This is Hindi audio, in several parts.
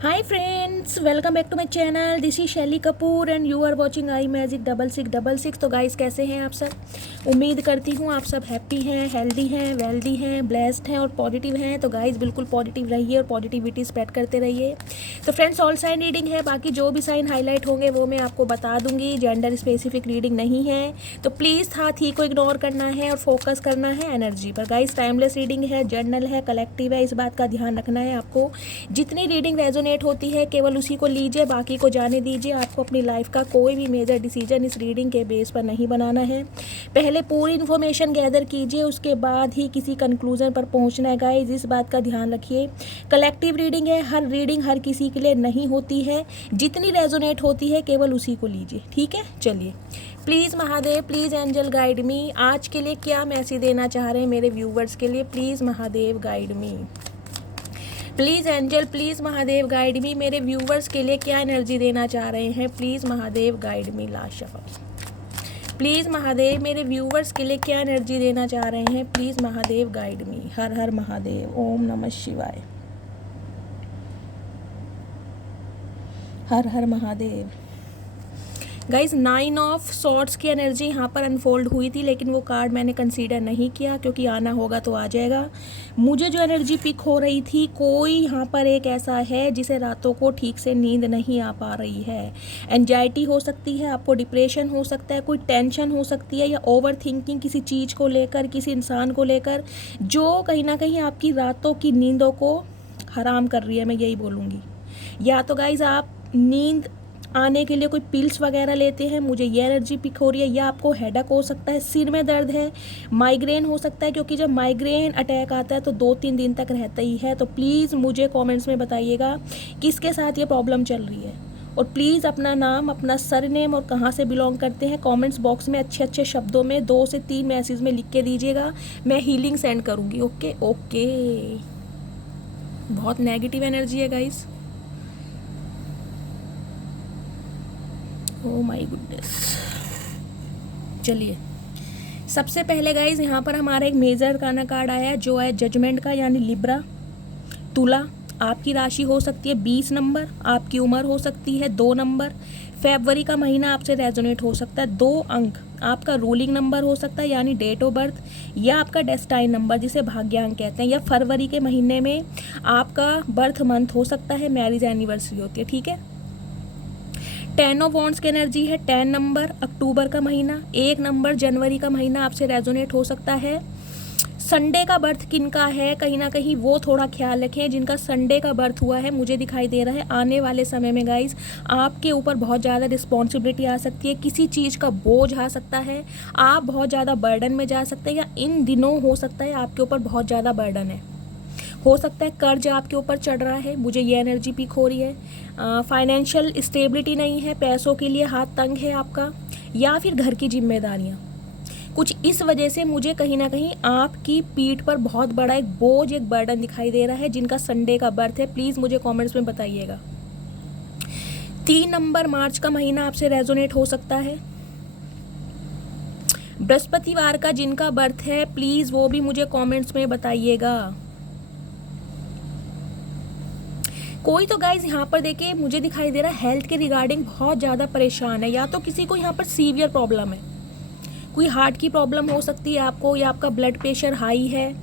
Hi friends, welcome back to my channel. This is Shaili Kapoor and you are watching I magic 6666। तो गाइस कैसे हैं आप सब? उम्मीद करती हूँ आप सब हैप्पी हैं, हेल्दी हैं, वेल्दी हैं, ब्लेस्ड हैं और पॉजिटिव हैं। तो गाइस बिल्कुल पॉजिटिव रहिए और पॉजिटिविटी स्प्रेड करते रहिए। तो फ्रेंड्स ऑल साइन रीडिंग है, बाकी जो भी साइन हाईलाइट होंगे वो मैं आपको बता दूंगी। जेंडर स्पेसिफिक रीडिंग नहीं है, तो प्लीज़ हाथ ही को इग्नोर करना है और फोकस करना है एनर्जी पर। गाइस टाइमलेस रीडिंग है, जर्नल है, कलेक्टिव है, इस बात का ध्यान रखना है आपको। जितनी रीडिंग रेजोनेट होती है केवल उसी को लीजिए, बाकी को जाने दीजिए। आपको अपनी लाइफ का कोई भी मेजर डिसीजन इस रीडिंग के बेस पर नहीं बनाना है। पहले पूरी इन्फॉर्मेशन गैदर कीजिए, उसके बाद ही किसी कंक्लूजन पर पहुंचना है गाइस, इस बात का ध्यान रखिए। कलेक्टिव रीडिंग है, हर रीडिंग हर किसी के लिए नहीं होती है। जितनी रेजोनेट होती है केवल उसी को लीजिए, ठीक है। चलिए, please Mahadev, please angel guide me. आज के लिए क्या मैसेज देना चाह रहे हैं मेरे व्यूवर्स के लिए? Please Mahadev guide me, please angel, please Mahadev guide मी। मेरे व्यूवर्स के लिए क्या एनर्जी देना चाह रहे हैं? Please Mahadev guide me. Last shuffle. Please Mahadev, मेरे व्यूवर्स के लिए क्या एनर्जी देना चाह रहे हैं? Please Mahadev guide me. हर हर महादेव, ओम नमः शिवाय, हर हर महादेव। गाइज 9 ऑफ सॉर्ड्स की एनर्जी यहाँ पर अनफोल्ड हुई थी, लेकिन वो कार्ड मैंने कंसीडर नहीं किया क्योंकि आना होगा तो आ जाएगा। मुझे जो एनर्जी पिक हो रही थी, कोई यहाँ पर एक ऐसा है जिसे रातों को ठीक से नींद नहीं आ पा रही है। एंजाइटी हो सकती है, आपको डिप्रेशन हो सकता है, कोई टेंशन हो सकती है, या ओवर थिंकिंग किसी चीज़ को लेकर, किसी इंसान को लेकर, जो कहीं ना कहीं आपकी रातों की नींदों को हराम कर रही है, मैं यही बोलूँगी। या तो गाइज आप नींद आने के लिए कोई पिल्स वगैरह लेते हैं, मुझे ये एनर्जी पिक हो रही है। या आपको हेडेक हो सकता है, सिर में दर्द है, माइग्रेन हो सकता है, क्योंकि जब माइग्रेन अटैक आता है तो 2-3 दिन तक रहता ही है। तो प्लीज़ मुझे कमेंट्स में बताइएगा किसके साथ ये प्रॉब्लम चल रही है, और प्लीज़ अपना नाम, अपना सरनेम और कहाँ से बिलोंग करते हैं कमेंट्स बॉक्स में अच्छे अच्छे शब्दों में 2 से 3 मैसेज में लिख के दीजिएगा। मैं हीलिंग सेंड करूँगी। Okay okay. बहुत नेगेटिव एनर्जी है गाइस, ओ माय गुडनेस। चलिए, सबसे पहले गाइज यहाँ पर हमारा एक मेजर का कार्ड आया है जो है जजमेंट का, यानी लिब्रा, तुला। आपकी राशि हो सकती है 20 नंबर, आपकी उम्र हो सकती है 2 नंबर, फरवरी का महीना आपसे रेजोनेट हो सकता है 2 अंक, आपका रूलिंग नंबर हो सकता है यानी डेट ऑफ बर्थ, या आपका डेस्टाइन नंबर जिसे भाग्यांक कहते हैं, या फरवरी के महीने में आपका बर्थ मंथ हो सकता है, मैरिज एनिवर्सरी होती है, ठीक है। 10 ऑफ वॉन्ड्स की एनर्जी है, 10 नंबर अक्टूबर का महीना, 1 नंबर जनवरी का महीना आपसे रेजोनेट हो सकता है। संडे का बर्थ किनका है, कहीं ना कहीं वो थोड़ा ख्याल रखें। जिनका संडे का बर्थ हुआ है, मुझे दिखाई दे रहा है आने वाले समय में गाइज आपके ऊपर बहुत ज़्यादा रिस्पॉन्सिबिलिटी आ सकती है, किसी चीज़ का बोझ आ सकता है, आप बहुत ज़्यादा बर्डन में जा सकते हैं, या इन दिनों हो सकता है आपके ऊपर बहुत ज़्यादा बर्डन है, हो सकता है कर्ज आपके ऊपर चढ़ रहा है, मुझे ये एनर्जी पिक हो रही है। फाइनेंशियल स्टेबिलिटी नहीं है, पैसों के लिए हाथ तंग है आपका, या फिर घर की जिम्मेदारियाँ कुछ इस वजह से मुझे कहीं ना कहीं आपकी पीठ पर बहुत बड़ा एक बोझ, एक बर्डन दिखाई दे रहा है। जिनका संडे का बर्थ है प्लीज़ मुझे कमेंट्स में बताइएगा। 3 नंबर मार्च का महीना आपसे रेजोनेट हो सकता है। बृहस्पतिवार का जिनका बर्थ है प्लीज़ वो भी मुझे कमेंट्स में बताइएगा। कोई तो गाइज यहाँ पर देखिए मुझे दिखाई दे रहा है हेल्थ के रिगार्डिंग बहुत ज़्यादा परेशान है, या तो किसी को यहाँ पर सीवियर प्रॉब्लम है, कोई हार्ट की प्रॉब्लम हो सकती है आपको, या आपका ब्लड प्रेशर हाई है,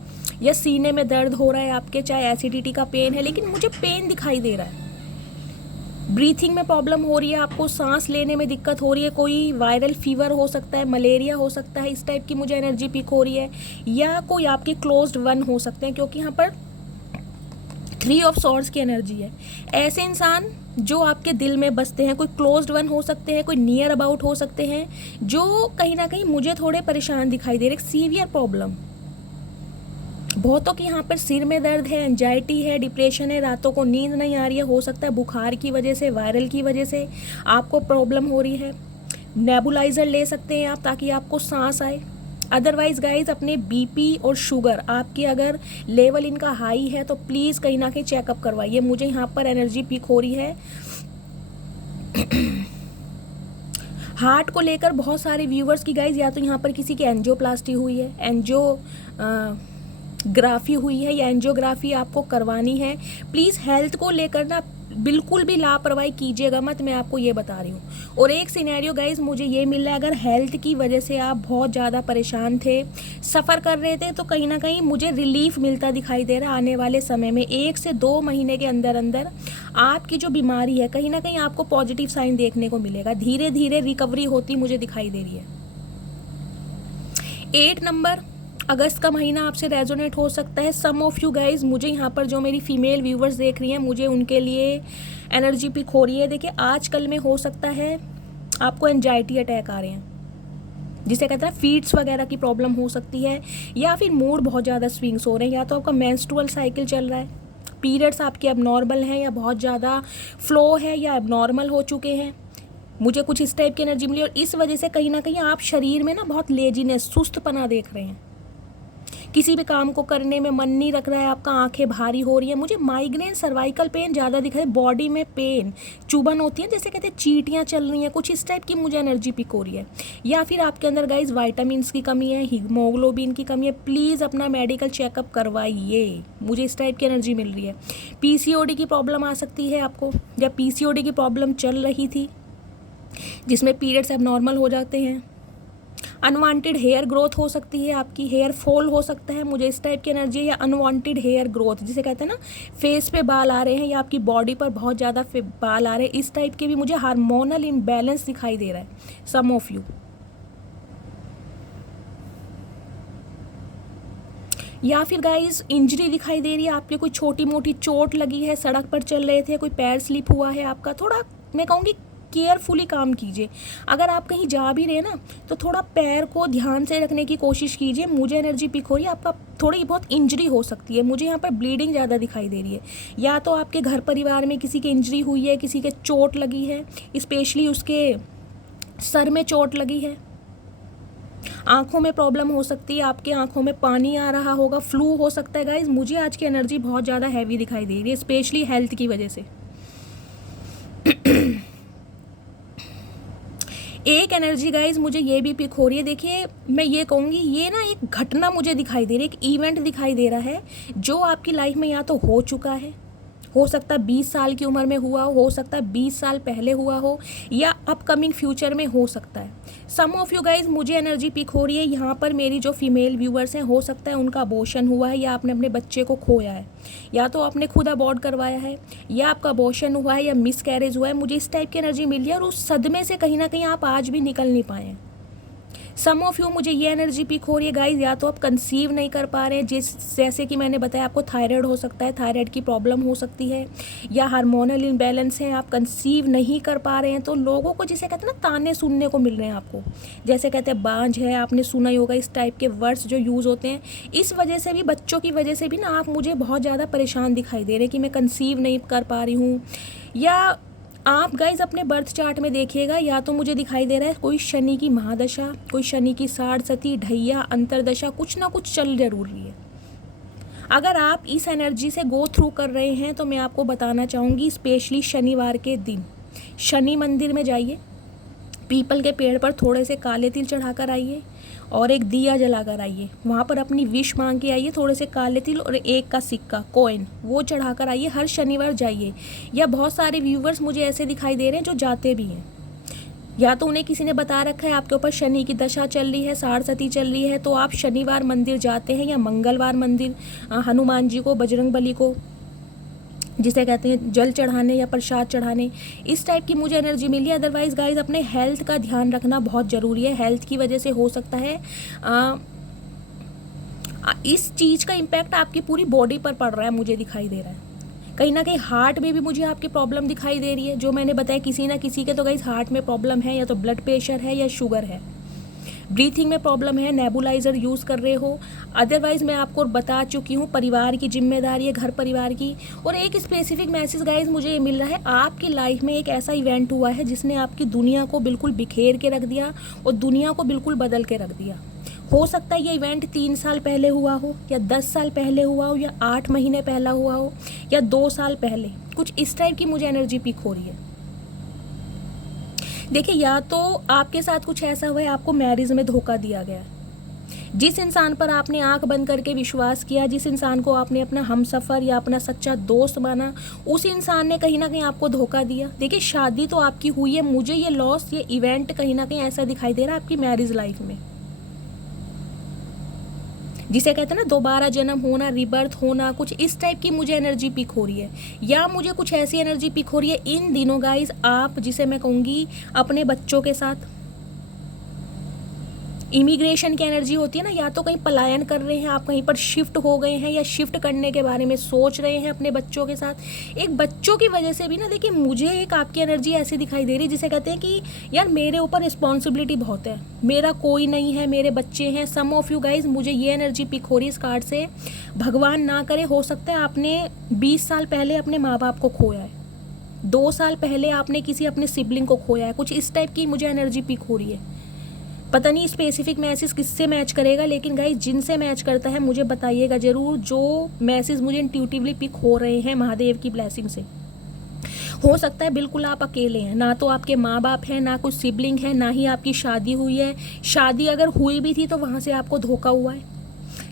या सीने में दर्द हो रहा है आपके, चाहे एसिडिटी का पेन है, लेकिन मुझे पेन दिखाई दे रहा है। ब्रीथिंग में प्रॉब्लम हो रही है आपको, सांस लेने में दिक्कत हो रही है, कोई वायरल फीवर हो सकता है, मलेरिया हो सकता है, इस टाइप की मुझे एनर्जी पिक हो रही है, या कोई आपके क्लोज्ड वन हो सकते हैं, क्योंकि यहाँ पर 3 ऑफ सॉर्ड्स की एनर्जी है। ऐसे इंसान जो आपके दिल में बसते हैं, कोई क्लोज्ड वन हो सकते हैं, कोई नियर अबाउट हो सकते हैं, जो कहीं ना कहीं मुझे थोड़े परेशान दिखाई दे रहे। सीवियर प्रॉब्लम, बहुतों की यहाँ पर सिर में दर्द है, एंजाइटी है, डिप्रेशन है, रातों को नींद नहीं आ रही है, हो सकता है बुखार की वजह से, वायरल की वजह से आपको प्रॉब्लम हो रही है। नेबुलाइजर ले सकते हैं आप ताकि आपको सांस आए। अदरवाइज गाइज अपने बीपी और शुगर आपकी अगर लेवल इनका हाई है तो प्लीज़ कहीं ना कहीं चेकअप करवाइए। मुझे यहाँ पर एनर्जी पिक हो रही है। हार्ट को लेकर बहुत सारे व्यूवर्स की गाइज या तो यहाँ पर किसी की एंजियोप्लास्टी हुई है, ग्राफी हुई है या एंजियोग्राफी आपको करवानी है, प्लीज़ हेल्थ को लेकर ना बिल्कुल भी लापरवाही कीजिएगा मत, मैं आपको ये बता रही हूँ। और एक सिनेरियो गाइज मुझे ये मिल रहा है, अगर हेल्थ की वजह से आप बहुत ज़्यादा परेशान थे, सफ़र कर रहे थे, तो कहीं ना कहीं मुझे रिलीफ मिलता दिखाई दे रहा है। आने वाले समय में 1 से 2 महीने के अंदर अंदर आपकी जो बीमारी है कहीं ना कहीं आपको पॉजिटिव साइन देखने को मिलेगा, धीरे धीरे रिकवरी होती मुझे दिखाई दे रही है। 8 नंबर, अगस्त का महीना आपसे रेजोनेट हो सकता है। सम ऑफ यू गाइज, मुझे यहाँ पर जो मेरी फीमेल व्यूवर्स देख रही हैं, मुझे उनके लिए एनर्जी पिक हो रही है। देखिए आजकल में हो सकता है आपको एंजाइटी अटैक आ रहे हैं, जिसे कहते हैं फीट्स वगैरह की प्रॉब्लम हो सकती है, या फिर मूड बहुत ज़्यादा स्विंग्स हो रहे हैं, या तो आपका मेंस्ट्रुअल साइकिल चल रहा है, पीरियड्स आपके अबनॉर्मल हैं या बहुत ज़्यादा फ्लो है या अबनॉर्मल हो चुके हैं। मुझे कुछ इस टाइप की एनर्जी मिली, और इस वजह से कहीं ना कहीं आप शरीर में ना बहुत लेजीनेस, सुस्तपना देख रहे हैं, किसी भी काम को करने में मन नहीं रख रहा है, आपका आंखें भारी हो रही है। मुझे माइग्रेन, सर्वाइकल पेन ज़्यादा दिख रहा है, बॉडी में पेन, चुभन होती है, जैसे कहते हैं चींटियाँ चल रही हैं, कुछ इस टाइप की मुझे एनर्जी पिक हो रही है। या फिर आपके अंदर गाइज विटामिन्स की कमी है, हीमोग्लोबिन की कमी है, प्लीज़ अपना मेडिकल चेकअप करवाइए, मुझे इस टाइप की एनर्जी मिल रही है। पीसीओडी की प्रॉब्लम आ सकती है आपको, या पीसीओडी की प्रॉब्लम चल रही थी जिसमें पीरियड्स एबनॉर्मल हो जाते हैं। अनवांटेड हेयर ग्रोथ हो सकती है, आपकी हेयर फॉल हो सकता है, मुझे इस टाइप की एनर्जी है। या अनवांटेड हेयर ग्रोथ, जिसे कहते हैं ना फेस पे बाल आ रहे हैं या आपकी बॉडी पर बहुत ज़्यादा बाल आ रहे हैं, इस टाइप के भी मुझे हार्मोनल इम्बैलेंस दिखाई दे रहा है सम ऑफ यू। या फिर गाइज इंजरी दिखाई दे रही है, आपके कोई छोटी मोटी चोट लगी है, सड़क पर चल रहे थे, कोई पैर स्लिप हुआ है आपका, थोड़ा मैं कहूँगी केयरफुली काम कीजिए। अगर आप कहीं जा भी रहे ना, तो थोड़ा पैर को ध्यान से रखने की कोशिश कीजिए। मुझे एनर्जी पिक हो रही है आपका थोड़ी बहुत इंजरी हो सकती है, मुझे यहाँ पर ब्लीडिंग ज़्यादा दिखाई दे रही है, या तो आपके घर परिवार में किसी की इंजरी हुई है, किसी के चोट लगी है, स्पेशली उसके सर में चोट लगी है। आंखों में प्रॉब्लम हो सकती है, आपके आंखों में पानी आ रहा होगा, फ्लू हो सकता है। गाइज मुझे आज की एनर्जी बहुत ज़्यादा हैवी दिखाई दे रही है, स्पेशली हेल्थ की वजह से। एक एनर्जी गाइज मुझे ये भी पिक हो रही है, देखिए मैं ये कहूँगी, ये ना एक घटना मुझे दिखाई दे रही है, एक इवेंट दिखाई दे रहा है जो आपकी लाइफ में या तो हो चुका है, हो सकता है 20 साल की उम्र में हुआ हो सकता है 20 साल पहले हुआ हो, या अपकमिंग फ्यूचर में हो सकता है। सम ऑफ यू गाइज मुझे एनर्जी पिक हो रही है, यहाँ पर मेरी जो फीमेल व्यूवर्स हैं, हो सकता है उनका अबॉर्शन हुआ है, या आपने अपने बच्चे को खोया है, या तो आपने खुद अबॉर्ट करवाया है, या आपका अबॉर्शन हुआ है, या मिस कैरेज हुआ है। मुझे इस टाइप की एनर्जी मिली है, और उस सदमे से कहीं ना कहीं आप आज भी निकल नहीं पाए हैं। सम ऑफ यू मुझे ये एनर्जी पिक हो रही है गाइज, या तो आप कंसीव नहीं कर पा रहे हैं, जैसे कि मैंने बताया आपको थायराइड हो सकता है, थायराइड की प्रॉब्लम हो सकती है, या हार्मोनल इम्बैलेंस है, आप कंसीव नहीं कर पा रहे हैं। तो लोगों को जिसे कहते हैं ना ताने सुनने को मिल रहे हैं आपको, जैसे कहते हैं बांझ है, आपने सुना ही होगा, इस टाइप के वर्ड्स जो यूज़ होते हैं। इस वजह से भी, बच्चों की वजह से भी ना आप मुझे बहुत ज़्यादा परेशान दिखाई दे रहे हैं कि मैं कंसीव नहीं कर पा रही हूँ। या आप गाइज अपने बर्थ चार्ट में देखिएगा, या तो मुझे दिखाई दे रहा है कोई शनि की महादशा, कोई शनि की साढ़सती, ढैया, अंतरदशा, कुछ ना कुछ चल जरूर रही है। अगर आप इस एनर्जी से गो थ्रू कर रहे हैं तो मैं आपको बताना चाहूँगी, स्पेशली शनिवार के दिन शनि मंदिर में जाइए, पीपल के पेड़ पर थोड़े से काले तिल चढ़ाकर आइए और एक दिया जलाकर आइए, वहाँ पर अपनी विश मांग के आइए, थोड़े से काले तिल और 1 का सिक्का कॉइन वो चढ़ाकर आइए, हर शनिवार जाइए। या बहुत सारे व्यूवर्स मुझे ऐसे दिखाई दे रहे हैं जो जाते भी हैं, या तो उन्हें किसी ने बता रखा है आपके ऊपर शनि की दशा चल रही है, साढ़सती चल रही है, तो आप शनिवार मंदिर जाते हैं, या मंगलवार मंदिर हनुमान जी को, बजरंग बली को, जिसे कहते हैं जल चढ़ाने या प्रसाद चढ़ाने, इस टाइप की मुझे एनर्जी मिली है। अदरवाइज गाइज अपने हेल्थ का ध्यान रखना बहुत ज़रूरी है, हेल्थ की वजह से हो सकता है इस चीज़ का इम्पैक्ट आपकी पूरी बॉडी पर पड़ रहा है, मुझे दिखाई दे रहा है। कहीं ना कहीं हार्ट में भी मुझे आपकी प्रॉब्लम दिखाई दे रही है, जो मैंने बताया किसी ना किसी के तो गाइज हार्ट में प्रॉब्लम है, या तो ब्लड प्रेशर है या शुगर है, ब्रीथिंग में प्रॉब्लम है, नेबुलाइजर यूज़ कर रहे हो। अदरवाइज़ मैं आपको बता चुकी हूँ, परिवार की जिम्मेदारी है, घर परिवार की। और एक स्पेसिफिक मैसेज गाइज मुझे ये मिल रहा है, आपकी लाइफ में एक ऐसा इवेंट हुआ है जिसने आपकी दुनिया को बिल्कुल बिखेर के रख दिया और दुनिया को बिल्कुल बदल के रख दिया। हो सकता है ये इवेंट 3 साल पहले हुआ हो, या 10 साल पहले हुआ हो, या 8 महीने पहला हुआ हो, या 2 साल पहले, कुछ इस टाइप की मुझे एनर्जी पिक हो रही है। देखिए, या तो आपके साथ कुछ ऐसा हुआ है, आपको मैरिज में धोखा दिया गया है, जिस इंसान पर आपने आंख बंद करके विश्वास किया, जिस इंसान को आपने अपना हमसफ़र या अपना सच्चा दोस्त माना, उस इंसान ने कहीं ना कहीं आपको धोखा दिया। देखिए, शादी तो आपकी हुई है, मुझे ये लॉस, ये इवेंट कहीं ना कहीं ऐसा दिखाई दे रहा है आपकी मैरिज लाइफ में, जिसे कहते हैं ना दोबारा जन्म होना, रिबर्थ होना, कुछ इस टाइप की मुझे एनर्जी पिक हो रही है। या मुझे कुछ ऐसी एनर्जी पिक हो रही है इन दिनों गाइज, आप जिसे मैं कहूँगी अपने बच्चों के साथ इमिग्रेशन की एनर्जी होती है ना, या तो कहीं पलायन कर रहे हैं आप, कहीं पर शिफ्ट हो गए हैं या शिफ्ट करने के बारे में सोच रहे हैं अपने बच्चों के साथ। एक बच्चों की वजह से भी ना, देखिए मुझे एक आपकी एनर्जी ऐसी दिखाई दे रही है जिसे कहते हैं कि यार मेरे ऊपर रिस्पॉन्सिबिलिटी बहुत है, मेरा कोई नहीं है, मेरे बच्चे हैं। सम ऑफ यू गाइज, मुझे ये एनर्जी पिक हो रही है इस कार्ड से। भगवान ना करे, हो सकता है आपने 20 साल पहले अपने माँ बाप को खोया है, 2 साल पहले आपने किसी अपने सिबलिंग को खोया है, कुछ इस टाइप की मुझे एनर्जी पिक हो रही है। पता नहीं स्पेसिफिक मैसेज किससे मैच करेगा, लेकिन गाइस जिनसे मैच करता है मुझे बताइएगा ज़रूर। जो मैसेज मुझे इंट्यूटिवली पिक हो रहे हैं महादेव की ब्लेसिंग से, हो सकता है बिल्कुल आप अकेले हैं, ना तो आपके माँ बाप हैं, ना कुछ सिबलिंग है, ना ही आपकी शादी हुई है। शादी अगर हुई भी थी तो वहाँ से आपको धोखा हुआ है,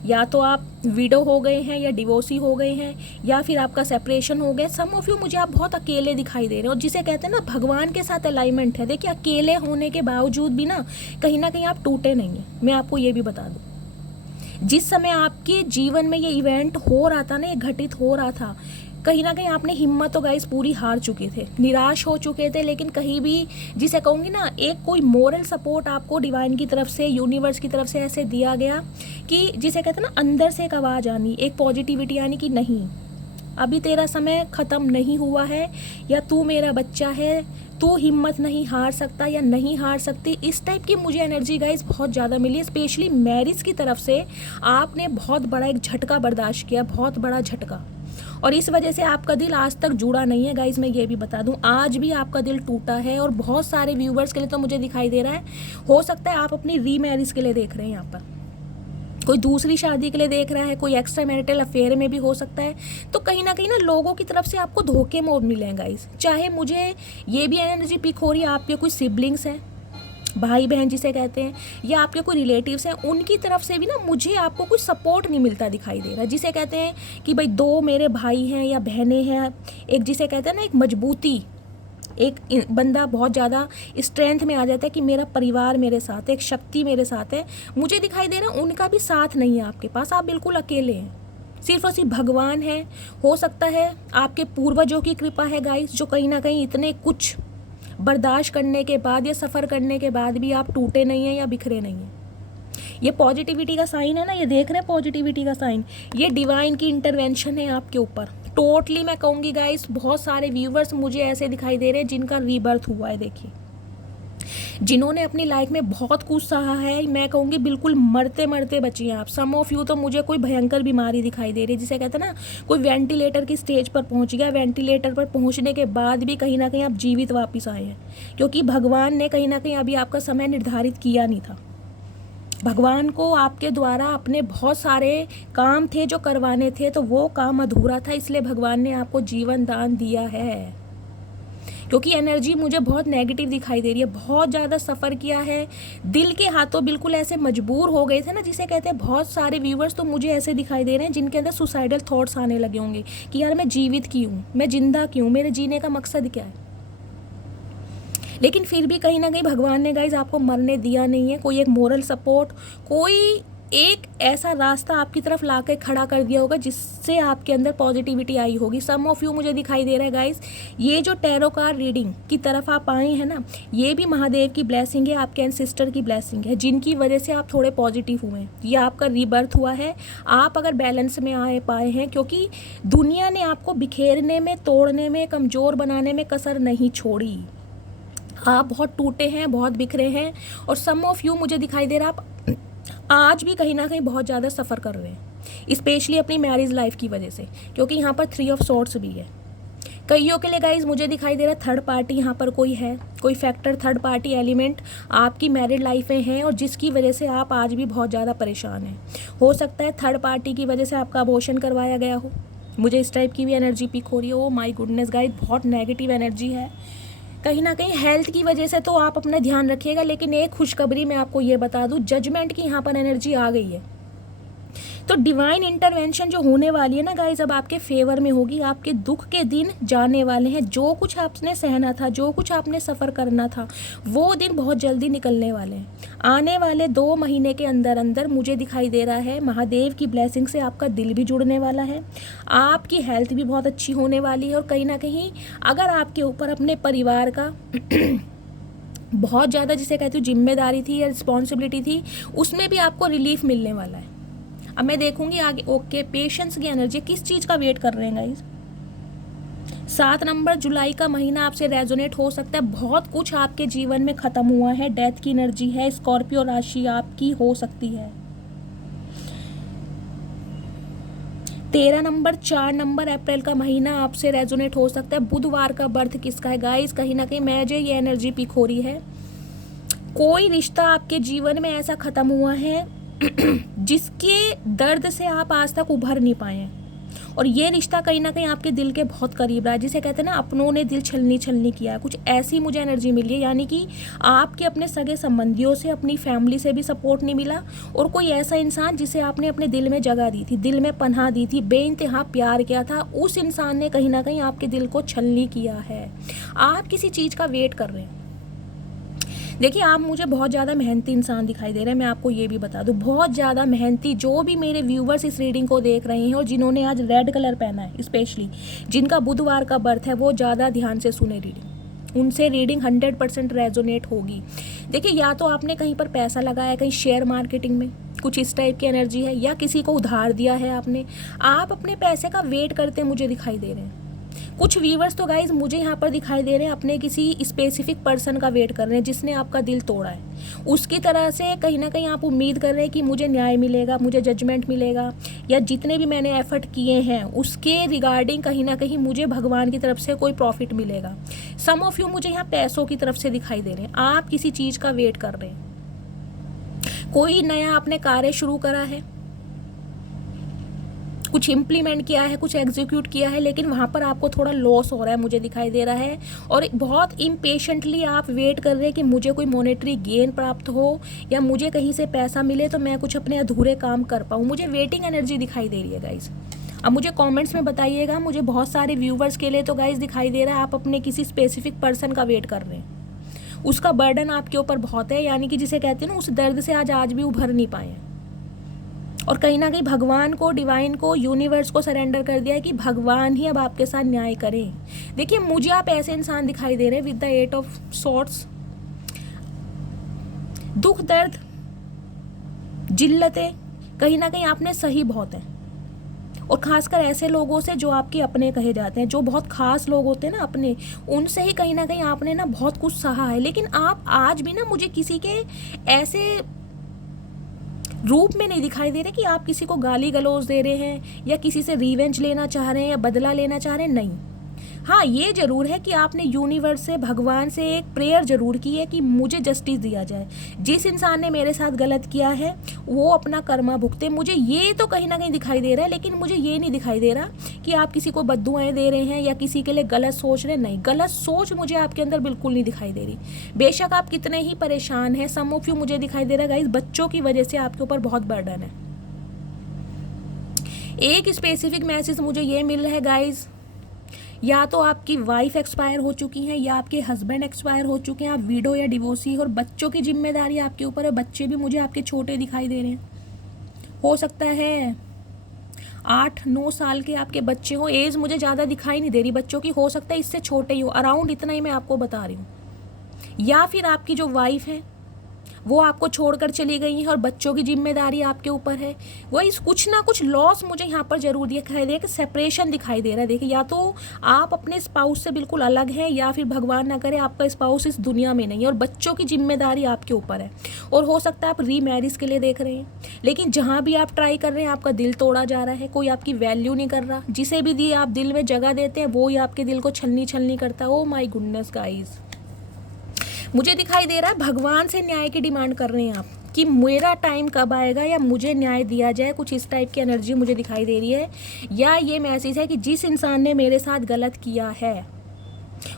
या तो आप विडो हो गए हैं या डिवोर्सी हो गए हैं, या फिर आपका सेपरेशन हो गया। सम ऑफ यू मुझे आप बहुत अकेले दिखाई दे रहे हैं, और जिसे कहते हैं ना भगवान के साथ अलाइनमेंट है। देखिए, अकेले होने के बावजूद भी ना कहीं आप टूटे नहीं हैं। मैं आपको ये भी बता दूँ, जिस समय आपके जीवन में ये इवेंट हो रहा था ना, ये घटित हो रहा था, कहीं ना कहीं आपने हिम्मत तो गाइस पूरी हार चुके थे, निराश हो चुके थे, लेकिन कहीं भी जिसे कहूँगी ना, एक कोई मोरल सपोर्ट आपको डिवाइन की तरफ से, यूनिवर्स की तरफ से ऐसे दिया गया कि जिसे कहते हैं ना अंदर से एक आवाज़ आनी, एक पॉजिटिविटी आनी कि नहीं, अभी तेरा समय ख़त्म नहीं हुआ है, या तू मेरा बच्चा है, तू हिम्मत नहीं हार सकता या नहीं हार सकती। इस टाइप की मुझे एनर्जी गाइस बहुत ज़्यादा मिली है, स्पेशली मैरिज की तरफ से। आपने बहुत बड़ा एक झटका बर्दाश्त किया, बहुत बड़ा झटका, और इस वजह से आपका दिल आज तक जुड़ा नहीं है गाइज। मैं ये भी बता दूं, आज भी आपका दिल टूटा है, और बहुत सारे व्यूवर्स के लिए तो मुझे दिखाई दे रहा है, हो सकता है आप अपनी रीमैरिज के लिए देख रहे हैं, यहाँ पर कोई दूसरी शादी के लिए देख रहा है, कोई एक्स्ट्रा मैरिटल अफेयर में भी हो सकता है। तो कहीं ना लोगों की तरफ से आपको धोखे मोड़ मिले हैं गाइज। चाहे मुझे ये भी एनर्जी पिक हो रही है, आपके कोई सिबलिंग्स हैं, भाई बहन जिसे कहते हैं, या आपके कोई रिलेटिव्स हैं, उनकी तरफ से भी ना मुझे आपको कुछ सपोर्ट नहीं मिलता दिखाई दे रहा, जिसे कहते हैं कि भाई 2 मेरे भाई हैं या बहनें हैं, एक जिसे कहते हैं ना एक मजबूती, एक बंदा बहुत ज़्यादा स्ट्रेंथ में आ जाता है कि मेरा परिवार मेरे साथ है, एक शक्ति मेरे साथ है। मुझे दिखाई दे रहा है उनका भी साथ नहीं है आपके पास, आप बिल्कुल अकेले हैं, सिर्फ और सिर्फ भगवान है। हो सकता है आपके पूर्वजों की कृपा है गाइस, जो कहीं ना कहीं इतने कुछ बर्दाश्त करने के बाद या सफ़र करने के बाद भी आप टूटे नहीं हैं या बिखरे नहीं हैं। ये पॉजिटिविटी का साइन है ना, ये देख रहे हैं पॉजिटिविटी का साइन, ये डिवाइन की इंटरवेंशन है आपके ऊपर। टोटली मैं कहूँगी गाइस, बहुत सारे व्यूवर्स मुझे ऐसे दिखाई दे रहे हैं जिनका रीबर्थ हुआ है। देखिए, जिन्होंने अपनी लाइफ में बहुत कुछ सहा है, मैं कहूँगी बिल्कुल मरते मरते बची हैं आप। सम ऑफ यू तो मुझे कोई भयंकर बीमारी दिखाई दे रही है, जिसे कहते हैं ना कोई वेंटिलेटर की स्टेज पर पहुँच गया, वेंटिलेटर पर पहुँचने के बाद भी कहीं ना कहीं आप जीवित वापस आए हैं, क्योंकि भगवान ने कहीं ना कहीं अभी आपका समय निर्धारित किया नहीं था। भगवान को आपके द्वारा अपने बहुत सारे काम थे जो करवाने थे, तो वो काम अधूरा था, इसलिए भगवान ने आपको जीवन दान दिया है। क्योंकि एनर्जी मुझे बहुत नेगेटिव दिखाई दे रही है, बहुत ज़्यादा सफ़र किया है, दिल के हाथों बिल्कुल ऐसे मजबूर हो गए थे ना, जिसे कहते हैं। बहुत सारे व्यूवर्स तो मुझे ऐसे दिखाई दे रहे हैं जिनके अंदर सुसाइडल थॉट्स आने लगे होंगे कि यार मैं जीवित क्यों, मैं जिंदा क्यों, मेरे जीने का मकसद क्या है। लेकिन फिर भी कहीं ना कहीं भगवान ने गाइज आपको मरने दिया नहीं है। कोई एक मोरल सपोर्ट, कोई एक ऐसा रास्ता आपकी तरफ ला के खड़ा कर दिया होगा जिससे आपके अंदर पॉजिटिविटी आई होगी। सम ऑफ यू मुझे दिखाई दे रहा है गाइज, ये जो टैरो कार्ड रीडिंग की तरफ आप आए हैं ना, ये भी महादेव की ब्लेसिंग है, आपके एंसेस्टर की ब्लेसिंग है, जिनकी वजह से आप थोड़े पॉजिटिव हुए हैं। ये आपका रीबर्थ हुआ है, आप अगर बैलेंस में आए पाए हैं, क्योंकि दुनिया ने आपको बिखेरने में, तोड़ने में, कमज़ोर बनाने में कसर नहीं छोड़ी। आप बहुत टूटे हैं, बहुत बिखरे हैं, और सम ऑफ यू मुझे दिखाई दे रहा है आप आज भी कहीं ना कहीं बहुत ज़्यादा सफ़र कर रहे हैं, स्पेशली अपनी मैरिज लाइफ की वजह से, क्योंकि यहाँ पर 3 ऑफ सॉर्ड्स भी है। कईयों के लिए गाइज मुझे दिखाई दे रहा है थर्ड पार्टी यहाँ पर कोई है, कोई फैक्टर, थर्ड पार्टी एलिमेंट आपकी मैरिड लाइफ में है, और जिसकी वजह से आप आज भी बहुत ज़्यादा परेशान हैं। हो सकता है थर्ड पार्टी की वजह से आपका अबॉर्शन करवाया गया हो, मुझे इस टाइप की भी एनर्जी पिक हो रही है। ओ माय गुडनेस गाइज, बहुत नेगेटिव एनर्जी है। कहीं ना कहीं हेल्थ की वजह से तो आप अपना ध्यान रखिएगा, लेकिन एक खुशखबरी मैं आपको ये बता दूं, जजमेंट की यहाँ पर एनर्जी आ गई है। तो डिवाइन इंटरवेंशन जो होने वाली है ना गाइज, अब आपके फेवर में होगी। आपके दुख के दिन जाने वाले हैं। जो कुछ आपने सहना था, जो कुछ आपने सफ़र करना था, वो दिन बहुत जल्दी निकलने वाले हैं। आने वाले 2 महीने के अंदर अंदर मुझे दिखाई दे रहा है महादेव की ब्लेसिंग से आपका दिल भी जुड़ने वाला है, आपकी हेल्थ भी बहुत अच्छी होने वाली है। और कहीं ना कहीं अगर आपके ऊपर अपने परिवार का बहुत ज़्यादा, जिसे कहती हूँ, जिम्मेदारी थी या रिस्पॉन्सिबिलिटी थी, उसमें भी आपको रिलीफ मिलने वाला है। अब मैं देखूंगी आगे। ओके, पेशेंस की एनर्जी, किस चीज़ का वेट कर रहे हैं गाइस? 7 नंबर जुलाई का महीना आपसे रेजोनेट हो सकता है। बहुत कुछ आपके जीवन में ख़त्म हुआ है। डेथ की एनर्जी है। स्कॉर्पियो राशि आपकी हो सकती है। 13 नंबर 4 नंबर अप्रैल का महीना आपसे रेजोनेट हो सकता है। बुधवार का बर्थ किसका है गाइस? कहीं ना कहीं मुझे ये एनर्जी पिक हो रही है। कोई रिश्ता आपके जीवन में ऐसा ख़त्म हुआ है जिसके दर्द से आप आज तक उभर नहीं पाए हैं, और ये रिश्ता कहीं ना कहीं आपके दिल के बहुत करीब रहा है, जिसे कहते हैं ना, अपनों ने दिल छलनी छलनी किया। कुछ ऐसी मुझे एनर्जी मिली है, यानी कि आपके अपने सगे संबंधियों से, अपनी फैमिली से भी सपोर्ट नहीं मिला, और कोई ऐसा इंसान जिसे आपने अपने दिल में जगह दी थी, दिल में पनाह दी थी, बेइंतहा प्यार किया था, उस इंसान ने कहीं ना कहीं आपके दिल को छलनी किया है। आप किसी चीज़ का वेट कर रहे हैं। देखिए, आप मुझे बहुत ज़्यादा मेहनती इंसान दिखाई दे रहे हैं। मैं आपको ये भी बता दूं, बहुत ज़्यादा मेहनती। जो भी मेरे व्यूवर्स इस रीडिंग को देख रहे हैं और जिन्होंने आज रेड कलर पहना है, स्पेशली जिनका बुधवार का बर्थ है, वो ज़्यादा ध्यान से सुने रीडिंग। उनसे रीडिंग 100% रेजोनेट होगी। देखिए, या तो आपने कहीं पर पैसा लगाया, कहीं शेयर मार्केटिंग में, कुछ इस टाइप की एनर्जी है, या किसी को उधार दिया है आपने। आप अपने पैसे का वेट करते मुझे दिखाई दे रहे हैं। कुछ व्यूवर्स तो गाइज मुझे यहाँ पर दिखाई दे रहे हैं अपने किसी स्पेसिफिक पर्सन का वेट कर रहे हैं जिसने आपका दिल तोड़ा है। उसकी तरह से कहीं ना कहीं आप उम्मीद कर रहे हैं कि मुझे न्याय मिलेगा, मुझे जजमेंट मिलेगा, या जितने भी मैंने एफर्ट किए हैं उसके रिगार्डिंग कहीं ना कहीं मुझे भगवान की तरफ से कोई प्रॉफिट मिलेगा। सम ऑफ यू मुझे यहाँ पैसों की तरफ से दिखाई दे रहे हैं। आप किसी चीज़ का वेट कर रहे हैं। कोई नया आपने कार्य शुरू करा है, कुछ इम्प्लीमेंट किया है, कुछ एग्जीक्यूट किया है, लेकिन वहाँ पर आपको थोड़ा लॉस हो रहा है मुझे दिखाई दे रहा है, और बहुत इम्पेशेंटली आप वेट कर रहे हैं कि मुझे कोई मॉनेटरी गेन प्राप्त हो, या मुझे कहीं से पैसा मिले तो मैं कुछ अपने अधूरे काम कर पाऊँ। मुझे वेटिंग एनर्जी दिखाई दे रही है गाइज। अब मुझे कमेंट्स में बताइएगा। मुझे बहुत सारे व्यूवर्स के लिए तो गाइज दिखाई दे रहा है आप अपने किसी स्पेसिफिक पर्सन का वेट कर रहे हैं। उसका बर्डन आपके ऊपर बहुत है, यानी कि जिसे कहते हैं ना, उस दर्द से आज भी उभर नहीं पाए हैं, और कहीं ना कहीं भगवान को, डिवाइन को, यूनिवर्स को सरेंडर कर दिया है कि भगवान ही अब आपके साथ न्याय करें। देखिए, मुझे आप ऐसे इंसान दिखाई दे रहे हैं विद द 8 ऑफ सॉर्ड्स। दुख, दर्द, जिल्लतें कहीं ना कहीं आपने सही बहुत है, और खासकर ऐसे लोगों से जो आपके अपने कहे जाते हैं, जो बहुत खास लोग होते हैं ना अपने, उनसे ही कहीं ना कहीं आपने ना बहुत कुछ सहा है। लेकिन आप आज भी ना मुझे किसी के ऐसे रूप में नहीं दिखाई दे रहे कि आप किसी को गाली गलौज दे रहे हैं, या किसी से रिवेंज लेना चाह रहे हैं, या बदला लेना चाह रहे हैं। नहीं, हाँ, ये ज़रूर है कि आपने यूनिवर्स से, भगवान से एक प्रेयर ज़रूर की है कि मुझे जस्टिस दिया जाए। जिस इंसान ने मेरे साथ गलत किया है वो अपना कर्मा भुगते। मुझे ये तो कहीं ना कहीं दिखाई दे रहा है, लेकिन मुझे ये नहीं दिखाई दे रहा कि आप किसी को बद्दुआएं दे रहे हैं या किसी के लिए गलत सोच रहे हैं। नहीं, गलत सोच मुझे आपके अंदर बिल्कुल नहीं दिखाई दे रही। बेशक आप कितने ही परेशान हैं, सम ऑफ यू मुझे दिखाई दे रहा है गाइस, बच्चों की वजह से आपके ऊपर बहुत बर्डन है। एक स्पेसिफिक मैसेज मुझे ये मिल रहा है गाइस, या तो आपकी वाइफ एक्सपायर हो चुकी हैं, या आपके हस्बैंड एक्सपायर हो चुके हैं, आप विडो या डिवोर्सी, और बच्चों की जिम्मेदारी आपके ऊपर है। बच्चे भी मुझे आपके छोटे दिखाई दे रहे हैं। हो सकता है 8-9 साल के आपके बच्चे हो। एज मुझे ज़्यादा दिखाई नहीं दे रही बच्चों की, हो सकता है इससे छोटे ही हो, अराउंड इतना ही मैं आपको बता रही हूँ। या फिर आपकी जो वाइफ है वो आपको छोड़कर चली गई है और बच्चों की जिम्मेदारी आपके ऊपर है। वही कुछ ना कुछ लॉस मुझे यहाँ पर जरूर दिखाई दे, कि सेपरेशन दिखाई दे रहा है। देखिए, या तो आप अपने स्पाउस से बिल्कुल अलग हैं, या फिर भगवान ना करे आपका स्पाउस इस दुनिया में नहीं है, और बच्चों की जिम्मेदारी आपके ऊपर है। और हो सकता है आप रीमैरिज के लिए देख रहे हैं, लेकिन जहाँ भी आप ट्राई कर रहे हैं आपका दिल तोड़ा जा रहा है। कोई आपकी वैल्यू नहीं कर रहा। जिसे भी दी आप दिल में जगह देते हैं वो ही आपके दिल को छलनी छलनी करता है। ओ माई गुडनेस गाइज, मुझे दिखाई दे रहा है भगवान से न्याय की डिमांड कर रहे हैं आप, कि मेरा टाइम कब आएगा या मुझे न्याय दिया जाए। कुछ इस टाइप की एनर्जी मुझे दिखाई दे रही है। या ये मैसेज है कि जिस इंसान ने मेरे साथ गलत किया है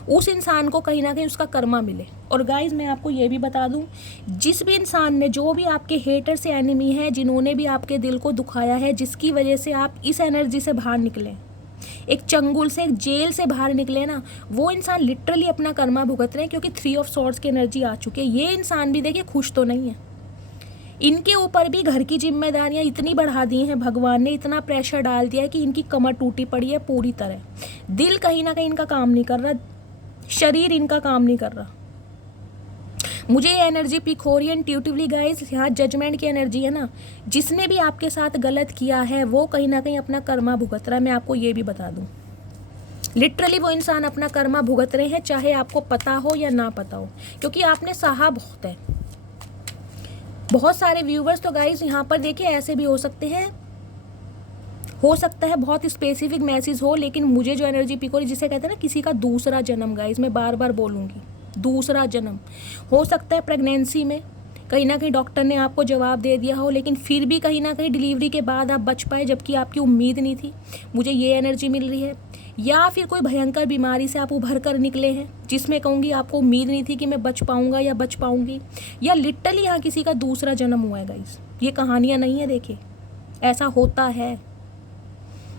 उस इंसान को कहीं ना कहीं उसका कर्मा मिले। और गाइज मैं आपको ये भी बता दूं, जिस भी इंसान ने, जो भी आपके हेटर से एनिमी है, जिन्होंने भी आपके दिल को दुखाया है, जिसकी वजह से आप इस एनर्जी से बाहर निकले, एक चंगुल से, एक जेल से बाहर निकले ना, वो इंसान लिटरली अपना कर्मा भुगत रहे हैं, क्योंकि 3 ऑफ सॉर्ड्स की एनर्जी आ चुकी है। ये इंसान भी देखिए खुश तो नहीं है, इनके ऊपर भी घर की जिम्मेदारियां इतनी बढ़ा दी हैं भगवान ने, इतना प्रेशर डाल दिया है कि इनकी कमर टूटी पड़ी है पूरी तरह। दिल कहीं ना कहीं इनका काम नहीं कर रहा, शरीर इनका काम नहीं कर रहा। मुझे ये एनर्जी पिक हो रही है इंट्यूटिवली गाइज। यहाँ जजमेंट की एनर्जी है ना, जिसने भी आपके साथ गलत किया है वो कहीं ना कहीं अपना कर्मा भुगत रहा है। मैं आपको ये भी बता दूं, लिटरली वो इंसान अपना कर्मा भुगत रहे हैं, चाहे आपको पता हो या ना पता हो, क्योंकि आपने सहा बहुत है। बहुत सारे व्यूवर्स तो गाइज यहाँ पर देखिए ऐसे भी हो सकते हैं, हो सकता है बहुत स्पेसिफिक मैसेज हो, लेकिन मुझे जो एनर्जी पिक हो रही, जिसे कहते हैं ना किसी का दूसरा जन्म, गाइज मैं बार बार बोलूँगी, दूसरा जन्म हो सकता है। प्रेगनेंसी में कहीं ना कहीं डॉक्टर ने आपको जवाब दे दिया हो, लेकिन फिर भी कहीं ना कहीं डिलीवरी के बाद आप बच पाए, जबकि आपकी उम्मीद नहीं थी। मुझे ये एनर्जी मिल रही है। या फिर कोई भयंकर बीमारी से आप उभर कर निकले हैं, जिसमें कहूँगी आपको उम्मीद नहीं थी कि मैं बच पाऊँगा या बच पाऊँगी। या लिटरली यहाँ किसी का दूसरा जन्म हुआ है गाइस। ये कहानियाँ नहीं है, देखिए ऐसा होता है।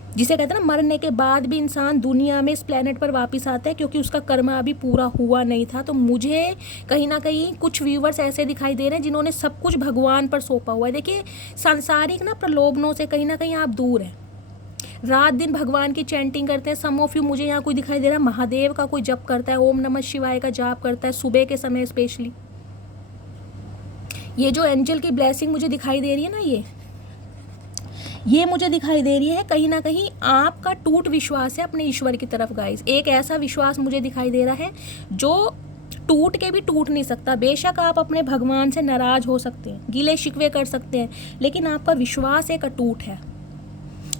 जिसे कहते हैं ना मरने के बाद भी इंसान दुनिया में, इस प्लेनेट पर वापस आता है, क्योंकि उसका कर्मा अभी पूरा हुआ नहीं था। तो मुझे कहीं ना कहीं कुछ व्यूवर्स ऐसे दिखाई दे रहे हैं जिन्होंने सब कुछ भगवान पर सौंपा हुआ है। देखिए सांसारिक ना प्रलोभनों से कहीं ना कहीं आप दूर हैं, रात दिन भगवान की चैंटिंग करते हैं। सम ऑफ यू, मुझे यहाँ कोई दिखाई दे रहा है महादेव का कोई जप करता है, ओम नमः शिवाय का जाप करता है सुबह के समय स्पेशली। ये जो एंजल की ब्लेसिंग मुझे दिखाई दे रही है ना, ये मुझे दिखाई दे रही है कहीं ना कहीं आपका टूट विश्वास है अपने ईश्वर की तरफ गाइस। एक ऐसा विश्वास मुझे दिखाई दे रहा है जो टूट के भी टूट नहीं सकता। बेशक आप अपने भगवान से नाराज हो सकते हैं, गिले शिकवे कर सकते हैं, लेकिन आपका विश्वास एक अटूट है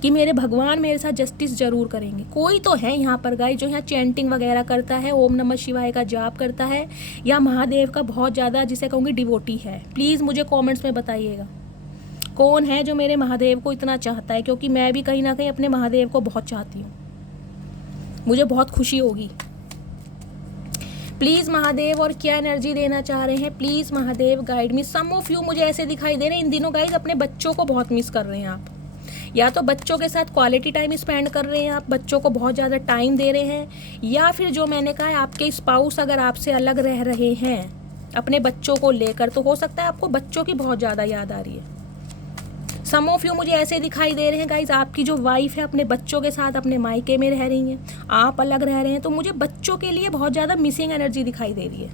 कि मेरे भगवान मेरे साथ जस्टिस जरूर करेंगे। कोई तो है यहाँ पर गाइस जो यहाँ चैंटिंग वगैरह करता है, ओम नमः शिवाय का जाप करता है, या महादेव का बहुत ज़्यादा जिसे कहूँगी डिवोटी है। प्लीज़ मुझे कॉमेंट्स में बताइएगा कौन है जो मेरे महादेव को इतना चाहता है, क्योंकि मैं भी कहीं ना कहीं अपने महादेव को बहुत चाहती हूँ। मुझे बहुत खुशी होगी। प्लीज़ महादेव और क्या एनर्जी देना चाह रहे हैं, please Mahadev guide me. Some of you मुझे ऐसे दिखाई दे रहे हैं इन दिनों गाइज अपने बच्चों को बहुत मिस कर रहे हैं आप, या तो बच्चों के साथ क्वालिटी टाइम स्पेंड कर रहे हैं आप, बच्चों को बहुत ज़्यादा टाइम दे रहे हैं, या फिर जो मैंने कहा है आपके स्पाउस अगर आपसे अलग रह रहे हैं अपने बच्चों को लेकर, तो हो सकता है आपको बच्चों की बहुत ज़्यादा याद आ रही है। सम ऑफ यू मुझे ऐसे दिखाई दे रहे हैं गाइज आपकी जो वाइफ है अपने बच्चों के साथ अपने मायके में रह रही हैं, आप अलग रह रहे हैं, तो मुझे बच्चों के लिए बहुत ज़्यादा मिसिंग एनर्जी दिखाई दे रही है।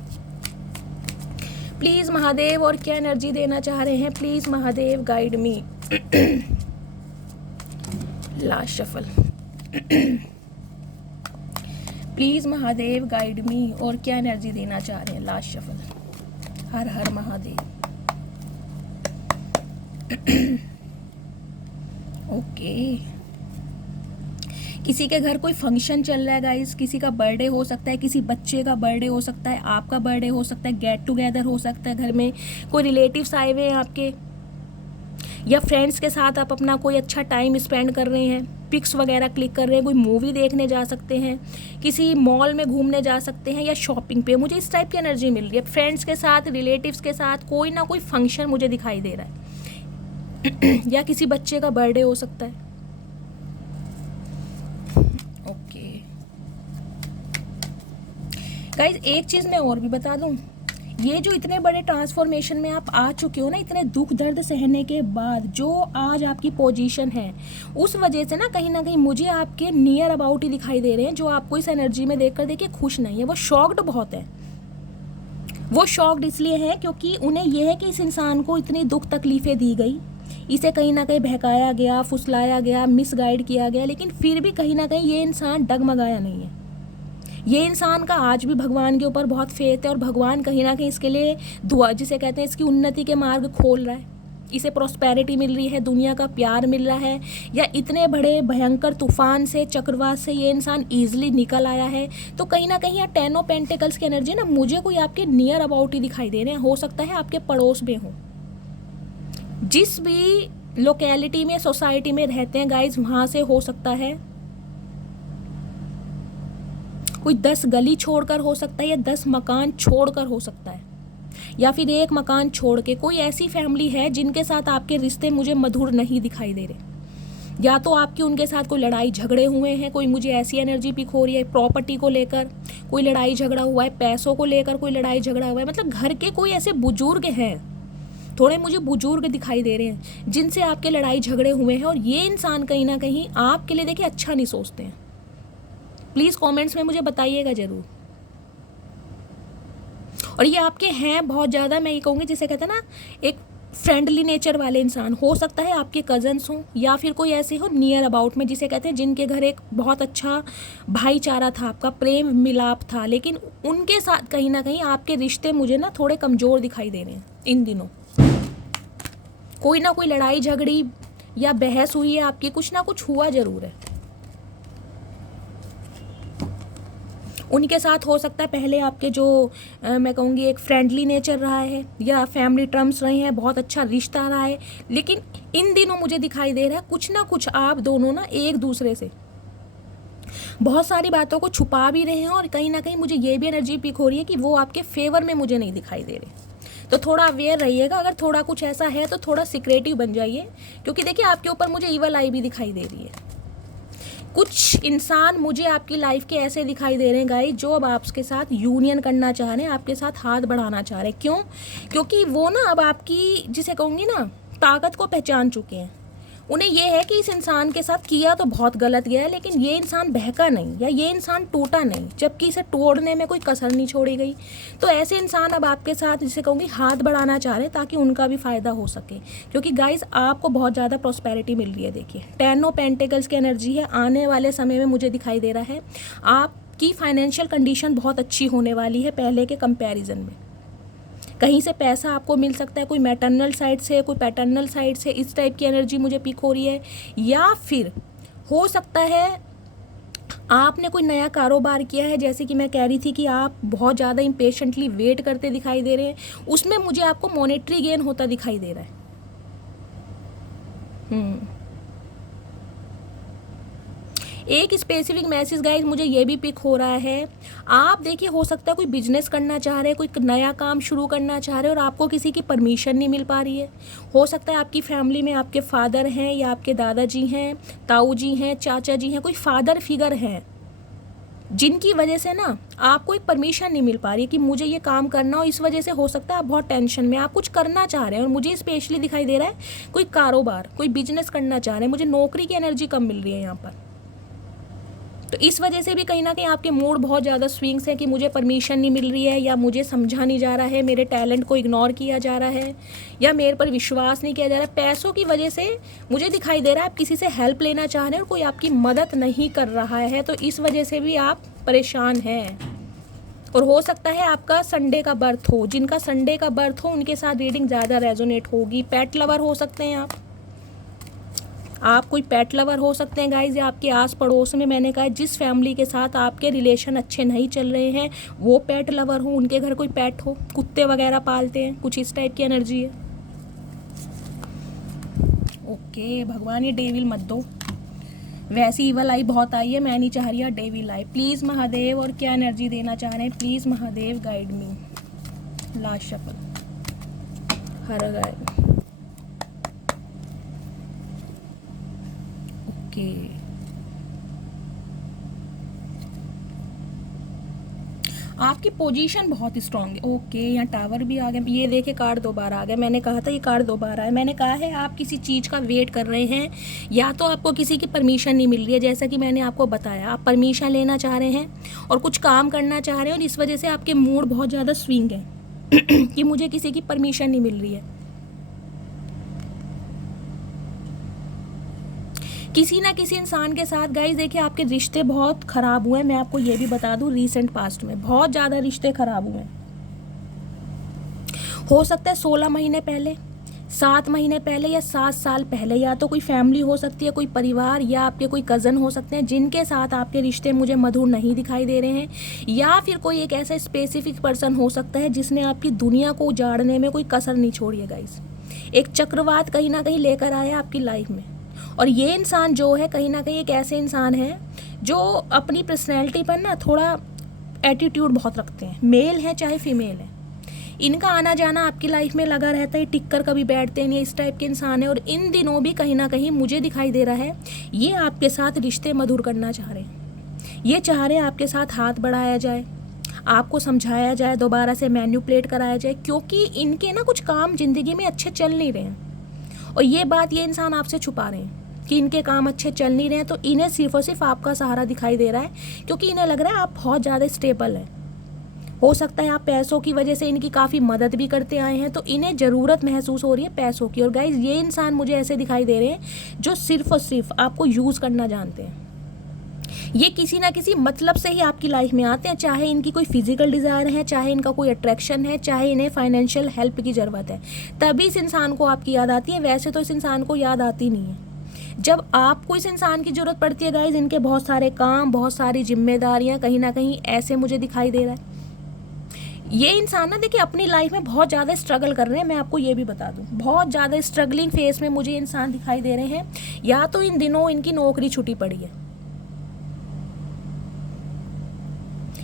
प्लीज़ महादेव और क्या एनर्जी देना चाह रहे हैं, please Mahadev guide me. Last shuffle. Please Mahadev guide मी और क्या एनर्जी देना चाह रहे हैं, लास्ट शफल। हर हर महादेव। ओके किसी के घर कोई फंक्शन चल रहा है गाइस, किसी का बर्थडे हो सकता है, किसी बच्चे का बर्थडे हो सकता है, आपका बर्थडे हो सकता है, गेट टुगेदर हो सकता है, घर में कोई रिलेटिव्स आए हुए हैं आपके, या फ्रेंड्स के साथ आप अपना कोई अच्छा टाइम स्पेंड कर रहे हैं, पिक्स वगैरह क्लिक कर रहे हैं, कोई मूवी देखने जा सकते हैं, किसी मॉल में घूमने जा सकते हैं, या शॉपिंग पे। मुझे इस टाइप की एनर्जी मिल रही है। फ्रेंड्स के साथ, रिलेटिव्स के साथ कोई ना कोई फंक्शन मुझे दिखाई दे रहा है। या किसी बच्चे का बर्थडे हो सकता है। ओके गाइज एक चीज़ मैं और भी बता दूं, ये जो इतने बड़े ट्रांसफॉर्मेशन में आप आ चुके हो ना, इतने दुख दर्द सहने के बाद, जो आज आपकी पोजीशन है, उस वजह से ना कहीं मुझे आपके नियर अबाउट ही दिखाई दे रहे हैं, जो आपको इस एनर्जी में देखकर देखिए खुश नहीं है, वो शॉक्ड बहुत है। वो शॉक्ड इसलिए है क्योंकि उन्हें यह है कि इस इंसान को इतनी दुख तकलीफ़ें दी गई, इसे कहीं ना कहीं बहकाया गया, फुसलाया गया, मिसगाइड किया गया, लेकिन फिर भी कहीं ना कहीं ये इंसान डगमगाया नहीं है। ये इंसान का आज भी भगवान के ऊपर बहुत फेथ है, और भगवान कहीं ना कहीं इसके लिए दुआ, जिसे कहते हैं, इसकी उन्नति के मार्ग खोल रहा है। इसे प्रॉस्पेरिटी मिल रही है, दुनिया का प्यार मिल रहा है, या इतने बड़े भयंकर तूफान से, चक्रवात से ये इंसान ईजिली निकल आया है। तो कहीं ना कहीं यहाँ 10 ऑफ पेंटिकल्स की एनर्जी ना मुझे कोई आपके नियर अबाउट ही दिखाई दे रहे हैं। हो सकता है आपके पड़ोस में हो, जिस भी लोकेलिटी में, सोसाइटी में रहते हैं गाइज, वहाँ से हो सकता है। कोई 10 गली छोड़कर हो सकता है या 10 मकान छोड़कर हो सकता है, या फिर एक मकान छोड़ के। कोई ऐसी फैमिली है जिनके साथ आपके रिश्ते मुझे मधुर नहीं दिखाई दे रहे, या तो आपकी उनके साथ कोई लड़ाई झगड़े हुए हैं। कोई मुझे ऐसी एनर्जी पिक हो रही है, प्रॉपर्टी को लेकर कोई लड़ाई झगड़ा हुआ है, पैसों को लेकर कोई लड़ाई झगड़ा हुआ है, मतलब घर के कोई ऐसे बुजुर्ग हैं, थोड़े मुझे बुजुर्ग दिखाई दे रहे हैं जिनसे आपके लड़ाई झगड़े हुए हैं। और ये इंसान कहीं ना कहीं आपके लिए देखिए अच्छा नहीं सोचते हैं। प्लीज़ कमेंट्स में मुझे बताइएगा ज़रूर। और ये आपके हैं बहुत ज़्यादा, मैं ये कहूँगी जिसे कहते हैं ना एक फ्रेंडली नेचर वाले इंसान। हो सकता है आपके कजन्स हों या फिर कोई ऐसे हो नियर अबाउट में, जिसे कहते हैं जिनके घर एक बहुत अच्छा भाईचारा था, आपका प्रेम मिलाप था, लेकिन उनके साथ कहीं ना कहीं आपके रिश्ते मुझे ना थोड़े कमज़ोर दिखाई दे रहे हैं इन दिनों। कोई ना कोई लड़ाई झगड़ी या बहस हुई है आपकी, कुछ ना कुछ हुआ ज़रूर है। उनके साथ हो सकता है पहले आपके जो मैं कहूँगी एक फ्रेंडली नेचर रहा है या फैमिली टर्म्स रहे हैं, बहुत अच्छा रिश्ता रहा है, लेकिन इन दिनों मुझे दिखाई दे रहा है कुछ ना कुछ आप दोनों ना एक दूसरे से बहुत सारी बातों को छुपा भी रहे हैं। और कहीं ना कहीं मुझे ये भी एनर्जी पिक हो रही है कि वो आपके फेवर में मुझे नहीं दिखाई दे रहे। तो थोड़ा अवेयर रहिएगा, अगर थोड़ा कुछ ऐसा है तो थोड़ा सिक्रेटिव बन जाइए, क्योंकि देखिए आपके ऊपर मुझे ईवल आई भी दिखाई दे रही है। कुछ इंसान मुझे आपकी लाइफ के ऐसे दिखाई दे रहे हैं गाइस, जो अब आपके साथ यूनियन करना चाह रहे हैं, आपके साथ हाथ बढ़ाना चाह रहे हैं। क्यों? क्योंकि वो ना अब आपकी जिसे कहूँगी ना ताकत को पहचान चुके हैं। उन्हें ये है कि इस इंसान के साथ किया तो बहुत गलत गया है, लेकिन ये इंसान बहका नहीं या ये इंसान टूटा नहीं, जबकि इसे तोड़ने में कोई कसर नहीं छोड़ी गई। तो ऐसे इंसान अब आपके साथ जिसे कहूँगी हाथ बढ़ाना चाह रहे हैं ताकि उनका भी फ़ायदा हो सके। क्योंकि गाइस आपको बहुत ज़्यादा प्रॉस्पेरिटी मिल रही है। देखिए 10 ऑफ पेंटिकल्स की एनर्जी है, आने वाले समय में मुझे दिखाई दे रहा है आपकी फाइनेंशियल कंडीशन बहुत अच्छी होने वाली है पहले के कंपैरिजन में। कहीं से पैसा आपको मिल सकता है, कोई मैटरनल साइड से, कोई पैटर्नल साइड से, इस टाइप की एनर्जी मुझे पिक हो रही है। या फिर हो सकता है आपने कोई नया कारोबार किया है, जैसे कि मैं कह रही थी कि आप बहुत ज़्यादा इम्पेशेंटली वेट करते दिखाई दे रहे हैं, उसमें मुझे आपको मॉनेटरी गेन होता दिखाई दे रहा है। एक स्पेसिफिक मैसेज गाइस मुझे ये भी पिक हो रहा है, आप देखिए हो सकता है कोई बिजनेस करना चाह रहे हैं, कोई नया काम शुरू करना चाह रहे हैं और आपको किसी की परमिशन नहीं मिल पा रही है। हो सकता है आपकी फैमिली में आपके फादर हैं या आपके दादाजी हैं, ताऊ जी हैं, चाचा जी हैं, कोई फादर फिगर हैं जिनकी वजह से ना आपको एक परमिशन नहीं मिल पा रही है कि मुझे ये काम करना हो। इस वजह से हो सकता है आप बहुत टेंशन में, आप कुछ करना चाह रहे हैं और मुझे स्पेशली दिखाई दे रहा है कोई कारोबार, कोई बिजनेस करना चाह रहे हैं। मुझे नौकरी की एनर्जी कम मिल रही है यहाँ पर, तो इस वजह से भी कहीं ना कहीं आपके मूड बहुत ज़्यादा स्विंग्स है कि मुझे परमिशन नहीं मिल रही है, या मुझे समझा नहीं जा रहा है, मेरे टैलेंट को इग्नोर किया जा रहा है, या मेरे पर विश्वास नहीं किया जा रहा है। पैसों की वजह से मुझे दिखाई दे रहा है आप किसी से हेल्प लेना चाह रहे हैं और कोई आपकी मदद नहीं कर रहा है, तो इस वजह से भी आप परेशान हैं। और हो सकता है आपका संडे का बर्थ हो, जिनका संडे का बर्थ हो उनके साथ रीडिंग ज़्यादा रेजोनेट होगी। पेट लवर हो सकते हैं आप कोई पेट लवर हो सकते हैं गाइज, या आपके आस पड़ोस में मैंने कहा जिस फैमिली के साथ आपके रिलेशन अच्छे नहीं चल रहे हैं वो पेट लवर हो, उनके घर कोई पेट हो, कुत्ते वगैरह पालते हैं, कुछ इस टाइप की एनर्जी है। ओके भगवान ये डेविल मत दो, वैसी ईवल आई बहुत आई है, मैं नहीं चाह रही डेविल आई। प्लीज़ महादेव, और क्या एनर्जी देना चाह रहे हैं please Mahadev guide me. Last shuffle, her guide. आपकी पोजीशन बहुत स्ट्रांग है। ओके यहाँ टावर भी आ गया, ये देखे कार्ड 2 बार आ गया। मैंने कहा था ये कार्ड 2 बार आया। मैंने कहा है आप किसी चीज़ का वेट कर रहे हैं, या तो आपको किसी की परमिशन नहीं मिल रही है, जैसा कि मैंने आपको बताया आप परमिशन लेना चाह रहे हैं और कुछ काम करना चाह रहे हैं, और इस वजह से आपके मूड बहुत ज़्यादा स्विंग है कि मुझे किसी की परमिशन नहीं मिल रही है। किसी ना किसी इंसान के साथ गाइस देखिए आपके रिश्ते बहुत ख़राब हुए हैं। मैं आपको ये भी बता दूं रीसेंट पास्ट में बहुत ज़्यादा रिश्ते ख़राब हुए हैं। हो सकता है 16 महीने पहले, 7 महीने पहले, या 7 साल पहले। या तो कोई फैमिली हो सकती है, कोई परिवार, या आपके कोई कज़न हो सकते हैं जिनके साथ आपके रिश्ते मुझे मधुर नहीं दिखाई दे रहे हैं, या फिर कोई एक ऐसा स्पेसिफिक पर्सन हो सकता है जिसने आपकी दुनिया को उजाड़ने में कोई कसर नहीं छोड़ी है गाइस। एक चक्रवात कहीं ना कहीं लेकर आया आपकी लाइफ में, और ये इंसान जो है कहीं ना कहीं एक ऐसे इंसान है जो अपनी पर्सनैलिटी पर ना थोड़ा एटीट्यूड बहुत रखते हैं, मेल है चाहे फीमेल है। इनका आना जाना आपकी लाइफ में लगा रहता है, टिक कर कभी बैठते नहीं, इस टाइप के इंसान है। और इन दिनों भी कहीं ना कहीं मुझे दिखाई दे रहा है ये आपके साथ रिश्ते मधुर करना चाह रहे हैं। ये चाह रहे हैं आपके साथ हाथ बढ़ाया जाए, आपको समझाया जाए, दोबारा से मैन्युपुलेट कराया जाए, क्योंकि इनके ना कुछ काम ज़िंदगी में अच्छे चल नहीं रहे हैं। और ये बात ये इंसान आपसे छुपा रहे हैं कि इनके काम अच्छे चल नहीं रहे हैं। तो इन्हें सिर्फ और सिर्फ आपका सहारा दिखाई दे रहा है, क्योंकि इन्हें लग रहा है आप बहुत ज़्यादा स्टेबल हैं। हो सकता है आप पैसों की वजह से इनकी काफ़ी मदद भी करते आए हैं, तो इन्हें ज़रूरत महसूस हो रही है पैसों की। और गाइज ये इंसान मुझे ऐसे दिखाई दे रहे हैं जो सिर्फ और सिर्फ आपको यूज़ करना जानते हैं। ये किसी ना किसी मतलब से ही आपकी लाइफ में आते हैं, चाहे इनकी कोई फिजिकल डिज़ायर है, चाहे इनका कोई अट्रैक्शन है, चाहे इन्हें फाइनेंशियल हेल्प की ज़रूरत है, तभी इस इंसान को आपकी याद आती है। वैसे तो इस इंसान को याद आती नहीं है। जब आपको इस इंसान की ज़रूरत पड़ती है गाइज, इनके बहुत सारे काम, बहुत सारी जिम्मेदारियाँ कहीं ना कहीं ऐसे मुझे दिखाई दे रहा है। ये इंसान ना देखिए अपनी लाइफ में बहुत ज़्यादा स्ट्रगल कर रहे हैं, मैं आपको ये भी बता दूं, बहुत ज़्यादा स्ट्रगलिंग फेस में मुझे इंसान दिखाई दे रहे हैं। या तो इन दिनों इनकी नौकरी छुट्टी पड़ी है,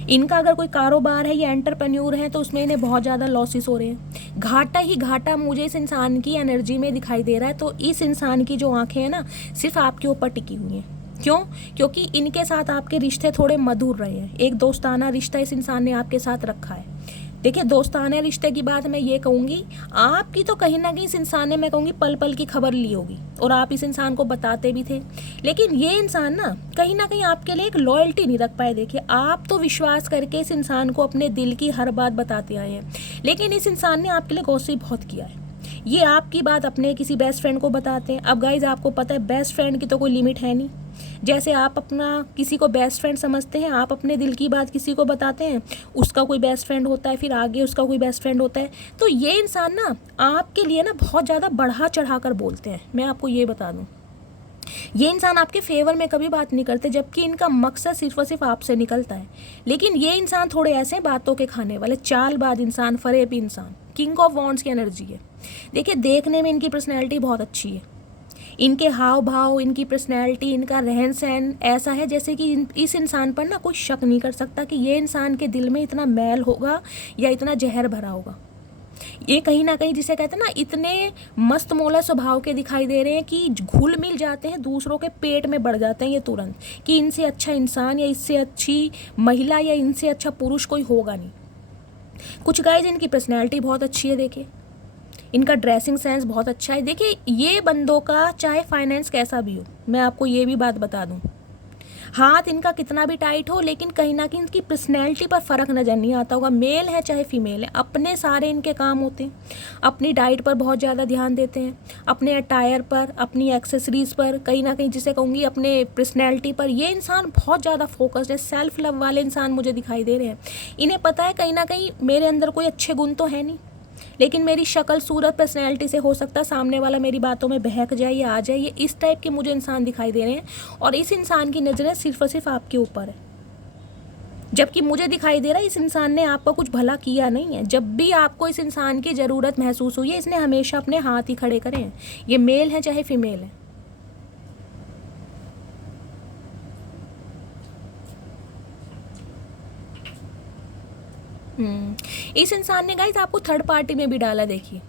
इनका अगर कोई कारोबार है या एंटरप्रेन्योर है तो उसमें इन्हें बहुत ज़्यादा लॉसेस हो रहे हैं। घाटा ही घाटा मुझे इस इंसान की एनर्जी में दिखाई दे रहा है। तो इस इंसान की जो आंखें हैं ना सिर्फ आपके ऊपर टिकी हुई हैं। क्यों? क्योंकि इनके साथ आपके रिश्ते थोड़े मधुर रहे हैं, एक दोस्ताना रिश्ता इस इंसान ने आपके साथ रखा है। देखिए दोस्ताना रिश्ते की बात मैं ये कहूँगी, आपकी तो कहीं ना कहीं इस इंसान ने, मैं कहूँगी, पल पल की खबर ली होगी और आप इस इंसान को बताते भी थे। लेकिन ये इंसान ना कहीं आपके लिए एक लॉयल्टी नहीं रख पाए। देखिए आप तो विश्वास करके इस इंसान को अपने दिल की हर बात बताते आए हैं, लेकिन इस इंसान ने आपके लिए गॉसिप बहुत किया है। ये आपकी बात अपने किसी बेस्ट फ्रेंड को बताते हैं। अब गाइज आपको पता है बेस्ट फ्रेंड की तो कोई लिमिट है नहीं। जैसे आप अपना किसी को बेस्ट फ्रेंड समझते हैं, आप अपने दिल की बात किसी को बताते हैं, उसका कोई बेस्ट फ्रेंड होता है, फिर आगे उसका कोई बेस्ट फ्रेंड होता है। तो ये इंसान ना आपके लिए ना बहुत ज़्यादा बढ़ा चढ़ा कर बोलते हैं। मैं आपको ये बता दूँ, ये इंसान आपके फेवर में कभी बात नहीं करते, जबकि इनका मकसद सिर्फ और सिर्फ आपसे निकलता है। लेकिन ये इंसान थोड़े ऐसे बातों के खाने वाले, चालबाज इंसान, फरेबी इंसान, किंग ऑफ वॉन्ड्स की एनर्जी है। देखिए देखने में इनकी पर्सनैलिटी बहुत अच्छी है, इनके हाव भाव, इनकी पर्सनैलिटी, इनका रहन सहन ऐसा है जैसे कि इस इंसान पर ना कोई शक नहीं कर सकता कि ये इंसान के दिल में इतना मैल होगा या इतना जहर भरा होगा। ये कहीं ना कहीं जिसे कहते हैं ना, इतने मस्त मौला स्वभाव के दिखाई दे रहे हैं कि घुल मिल जाते हैं, दूसरों के पेट में बढ़ जाते हैं ये तुरंत, कि इनसे अच्छा इंसान या इससे अच्छी महिला या इनसे अच्छा पुरुष कोई होगा नहीं। कुछ गाइज इनकी पर्सनैलिटी बहुत अच्छी है, देखिए इनका ड्रेसिंग सेंस बहुत अच्छा है। देखिए ये बंदों का चाहे फाइनेंस कैसा भी हो, मैं आपको ये भी बात बता दूं, हाथ इनका कितना भी टाइट हो, लेकिन कहीं ना कहीं इनकी पर्सनैलिटी पर फ़र्क नज़र नहीं आता होगा। मेल है चाहे फीमेल है, अपने सारे इनके काम होते हैं। अपनी डाइट पर बहुत ज़्यादा ध्यान देते हैं, अपने अटायर पर, अपनी एक्सेसरीज़ पर, कहीं ना कहीं जिसे कहूँगी अपने पर्सनैलिटी पर। ये इंसान बहुत ज़्यादा फोकस्ड है, सेल्फ लव वाले इंसान मुझे दिखाई दे रहे हैं। इन्हें पता है कहीं ना कहीं मेरे अंदर कोई अच्छे गुण तो है नहीं, लेकिन मेरी शक्ल सूरत पर्सनैलिटी से हो सकता है सामने वाला मेरी बातों में बहक जाए या आ जाए। ये इस टाइप के मुझे इंसान दिखाई दे रहे हैं, और इस इंसान की नज़रें सिर्फ और सिर्फ आपके ऊपर है, जबकि मुझे दिखाई दे रहा है इस इंसान ने आपका कुछ भला किया नहीं है। जब भी आपको इस इंसान की ज़रूरत महसूस हुई है, इसने हमेशा अपने हाथ ही खड़े करे हैं। ये मेल है चाहे फीमेल है। इस इंसान ने गाइस आपको थर्ड पार्टी में भी डाला। देखिए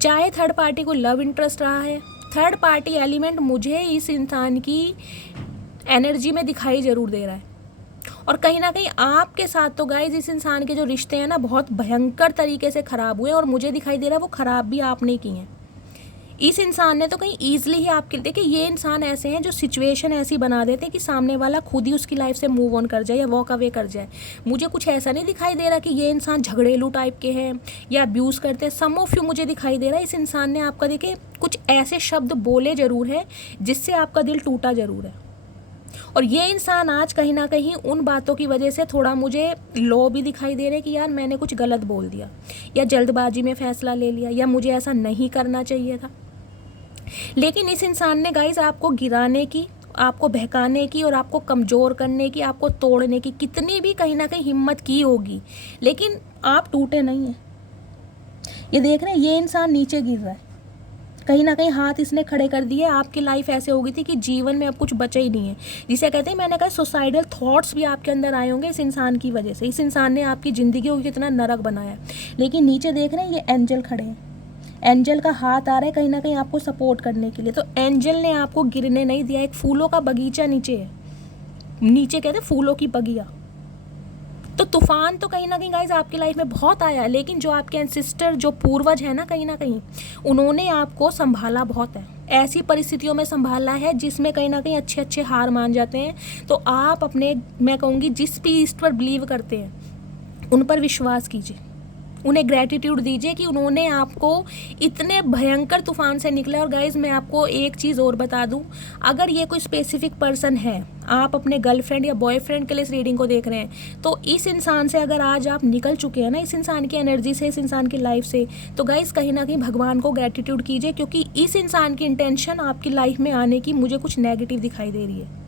चाहे थर्ड पार्टी को लव इंटरेस्ट रहा है, थर्ड पार्टी एलिमेंट मुझे इस इंसान की एनर्जी में दिखाई ज़रूर दे रहा है। और कहीं ना कहीं आपके साथ तो गाइस इस इंसान के जो रिश्ते हैं ना बहुत भयंकर तरीके से ख़राब हुए, और मुझे दिखाई दे रहा है वो ख़राब भी आपने किए हैं। इस इंसान ने तो कहीं ईजिली ही आपके, देखिए ये इंसान ऐसे हैं जो सिचुएशन ऐसी बना देते हैं कि सामने वाला खुद ही उसकी लाइफ से मूव ऑन कर जाए या वॉक अवे कर जाए। मुझे कुछ ऐसा नहीं दिखाई दे रहा कि ये इंसान झगड़ेलू टाइप के हैं या अब्यूज़ करते हैं। सम ऑफ यू मुझे दिखाई दे रहा है इस इंसान ने आपका, देखिए कुछ ऐसे शब्द बोले ज़रूर है जिससे आपका दिल टूटा ज़रूर है। और ये इंसान आज कहीं ना कहीं उन बातों की वजह से थोड़ा मुझे लो भी दिखाई दे रहा है कि यार मैंने कुछ गलत बोल दिया, या जल्दबाजी में फ़ैसला ले लिया, या मुझे ऐसा नहीं करना चाहिए था। लेकिन इस इंसान ने गाइस आपको गिराने की, आपको बहकाने की, और आपको कमज़ोर करने की, आपको तोड़ने की कितनी भी कहीं ना कहीं हिम्मत की होगी, लेकिन आप टूटे नहीं हैं। ये देख रहे हैं ये इंसान नीचे गिर रहा है, कहीं ना कहीं हाथ इसने खड़े कर दिए, आपकी लाइफ ऐसे हो गई थी कि जीवन में अब कुछ बचा ही नहीं है, जिसे कहते हैं, मैंने कहा सुसाइडल थॉट्स भी आपके अंदर आए होंगे इस इंसान की वजह से। इस इंसान ने आपकी ज़िंदगी को कितना नरक बनाया। लेकिन नीचे देख रहे हैं ये एंजल खड़े हैं, एंजल का हाथ आ रहा है कहीं ना कहीं आपको सपोर्ट करने के लिए। तो एंजल ने आपको गिरने नहीं दिया। एक फूलों का बगीचा नीचे है, नीचे कहते हैं फूलों की बगिया। तो तूफान तो कहीं ना कहीं गाइज आपकी लाइफ में बहुत आया, लेकिन जो आपके एंसेस्टर, जो पूर्वज है ना कहीं उन्होंने आपको संभाला बहुत है। ऐसी परिस्थितियों में संभाला है जिसमें कहीं ना कहीं अच्छे अच्छे हार मान जाते हैं। तो आप अपने, मैं कहूँगी, जिस भी ईस्ट पर बिलीव करते हैं उन पर विश्वास कीजिए, उन्हें ग्रैटिट्यूड दीजिए कि उन्होंने आपको इतने भयंकर तूफान से निकला। और गाइज मैं आपको एक चीज़ और बता दूं, अगर ये कोई स्पेसिफिक पर्सन है, आप अपने गर्लफ्रेंड या बॉयफ्रेंड के लिए इस रीडिंग को देख रहे हैं, तो इस इंसान से अगर आज आप निकल चुके हैं ना, इस इंसान की एनर्जी से, इस इंसान की लाइफ से, तो गाइज कहीं ना कहीं भगवान को ग्रैटिट्यूड कीजिए, क्योंकि इस इंसान की इंटेंशन आपकी लाइफ में आने की मुझे कुछ नेगेटिव दिखाई दे रही है।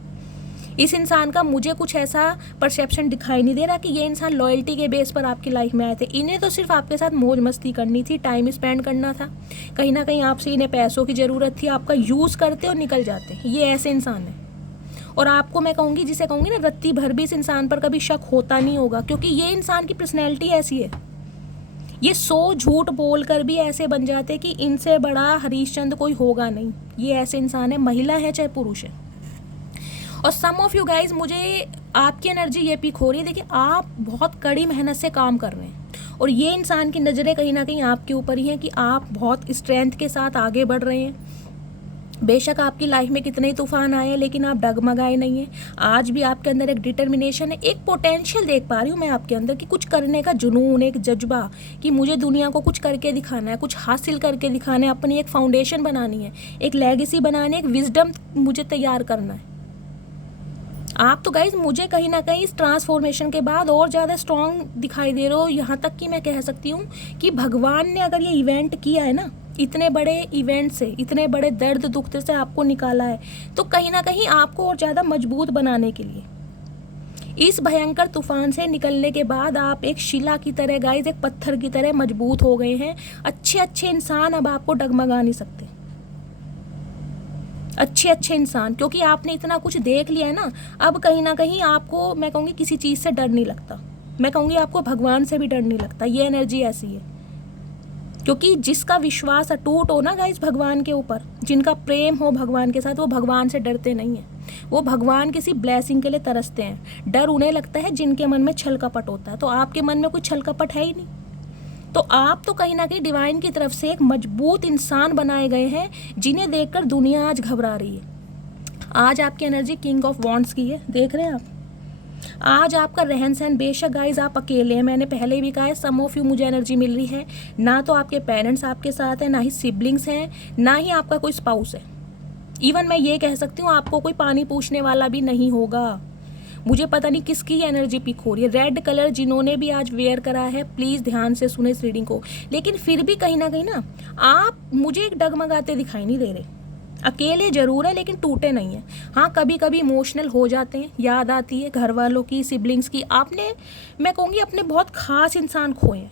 इस इंसान का मुझे कुछ ऐसा परसेप्शन दिखाई नहीं दे रहा कि ये इंसान लॉयल्टी के बेस पर आपकी लाइफ में आए थे। इन्हें तो सिर्फ आपके साथ मौज मस्ती करनी थी, टाइम स्पेंड करना था। कहीं ना कहीं आपसे इन्हें पैसों की ज़रूरत थी, आपका यूज़ करते और निकल जाते। ये ऐसे इंसान है। और आपको मैं कहूँगी, जिसे कहूँगी ना, रत्ती भर भी इस इंसान पर कभी शक होता नहीं होगा, क्योंकि ये इंसान की पर्सनैलिटी ऐसी है। ये 100 झूठ बोल कर भी ऐसे बन जाते कि इनसे बड़ा हरीशचंद्र कोई होगा नहीं। ये ऐसे इंसान है, महिला है चाहे पुरुष है। और सम ऑफ यू गाइज, मुझे आपकी एनर्जी ये पिक हो रही है। देखिए, आप बहुत कड़ी मेहनत से काम कर रहे हैं और ये इंसान की नज़रें कहीं ना कहीं आपके ऊपर ही हैं कि आप बहुत स्ट्रेंथ के साथ आगे बढ़ रहे हैं। बेशक आपकी लाइफ में कितने ही तूफान आए, लेकिन आप डगमगाए नहीं हैं। आज भी आपके अंदर एक डिटर्मिनेशन है, एक पोटेंशियल देख पा रही हूँ मैं आपके अंदर कि कुछ करने का जुनून, एक जज्बा कि मुझे दुनिया को कुछ करके दिखाना है, कुछ हासिल करके दिखाना है, अपनी एक फाउंडेशन बनानी है, एक लेगेसी बनानी है, एक विजडम मुझे तैयार करना है। आप तो गाइज मुझे कहीं ना कहीं इस ट्रांसफॉर्मेशन के बाद और ज़्यादा स्ट्रॉन्ग दिखाई दे रहे हो। यहाँ तक कि मैं कह सकती हूँ कि भगवान ने अगर ये इवेंट किया है ना, इतने बड़े इवेंट से, इतने बड़े दर्द दुख से आपको निकाला है, तो कहीं ना कहीं आपको और ज़्यादा मजबूत बनाने के लिए इस भयंकर तूफान से निकलने के बाद आप एक शिला की तरह गाइज, एक पत्थर की तरह मजबूत हो गए हैं। अच्छे अच्छे इंसान अब आपको डगमगा नहीं सकते, अच्छे अच्छे इंसान, क्योंकि आपने इतना कुछ देख लिया है ना। अब कहीं ना कहीं आपको, मैं कहूँगी, किसी चीज़ से डर नहीं लगता। मैं कहूँगी आपको भगवान से भी डर नहीं लगता। ये एनर्जी ऐसी है, क्योंकि जिसका विश्वास अटूट हो ना गाइस भगवान के ऊपर, जिनका प्रेम हो भगवान के साथ, वो भगवान से डरते नहीं हैं। वो भगवान किसी ब्लेसिंग के लिए तरसते हैं। डर उन्हें लगता है जिनके मन में छल कपट होता है। तो आपके मन में कोई छल कपट है ही नहीं, तो आप तो कहीं ना कहीं डिवाइन की तरफ से एक मजबूत इंसान बनाए गए हैं, जिन्हें देखकर दुनिया आज घबरा रही है। आज आपकी एनर्जी किंग ऑफ वॉन्ड्स की है, देख रहे हैं आप। आज आपका रहन सहन, बेशक गाइज आप अकेले हैं, मैंने पहले भी कहा है, सम ऑफ यू मुझे एनर्जी मिल रही है, ना तो आपके पेरेंट्स आपके साथ हैं, ना ही सिबलिंग्स हैं, ना ही आपका कोई स्पाउस है। इवन मैं ये कह सकती हूँ आपको कोई पानी पूछने वाला भी नहीं होगा। मुझे पता नहीं किसकी एनर्जी पिक हो रही है। रेड कलर जिन्होंने भी आज वेयर करा है, प्लीज़ ध्यान से सुने इस रीडिंग को। लेकिन फिर भी कहीं ना आप मुझे एक डगमगाते दिखाई नहीं दे रहे। अकेले जरूर है लेकिन टूटे नहीं है। हाँ, कभी कभी इमोशनल हो जाते हैं, याद आती है घर वालों की, सिबलिंग्स की। आपने, मैं कहूँगी, अपने बहुत खास इंसान खोए हैं।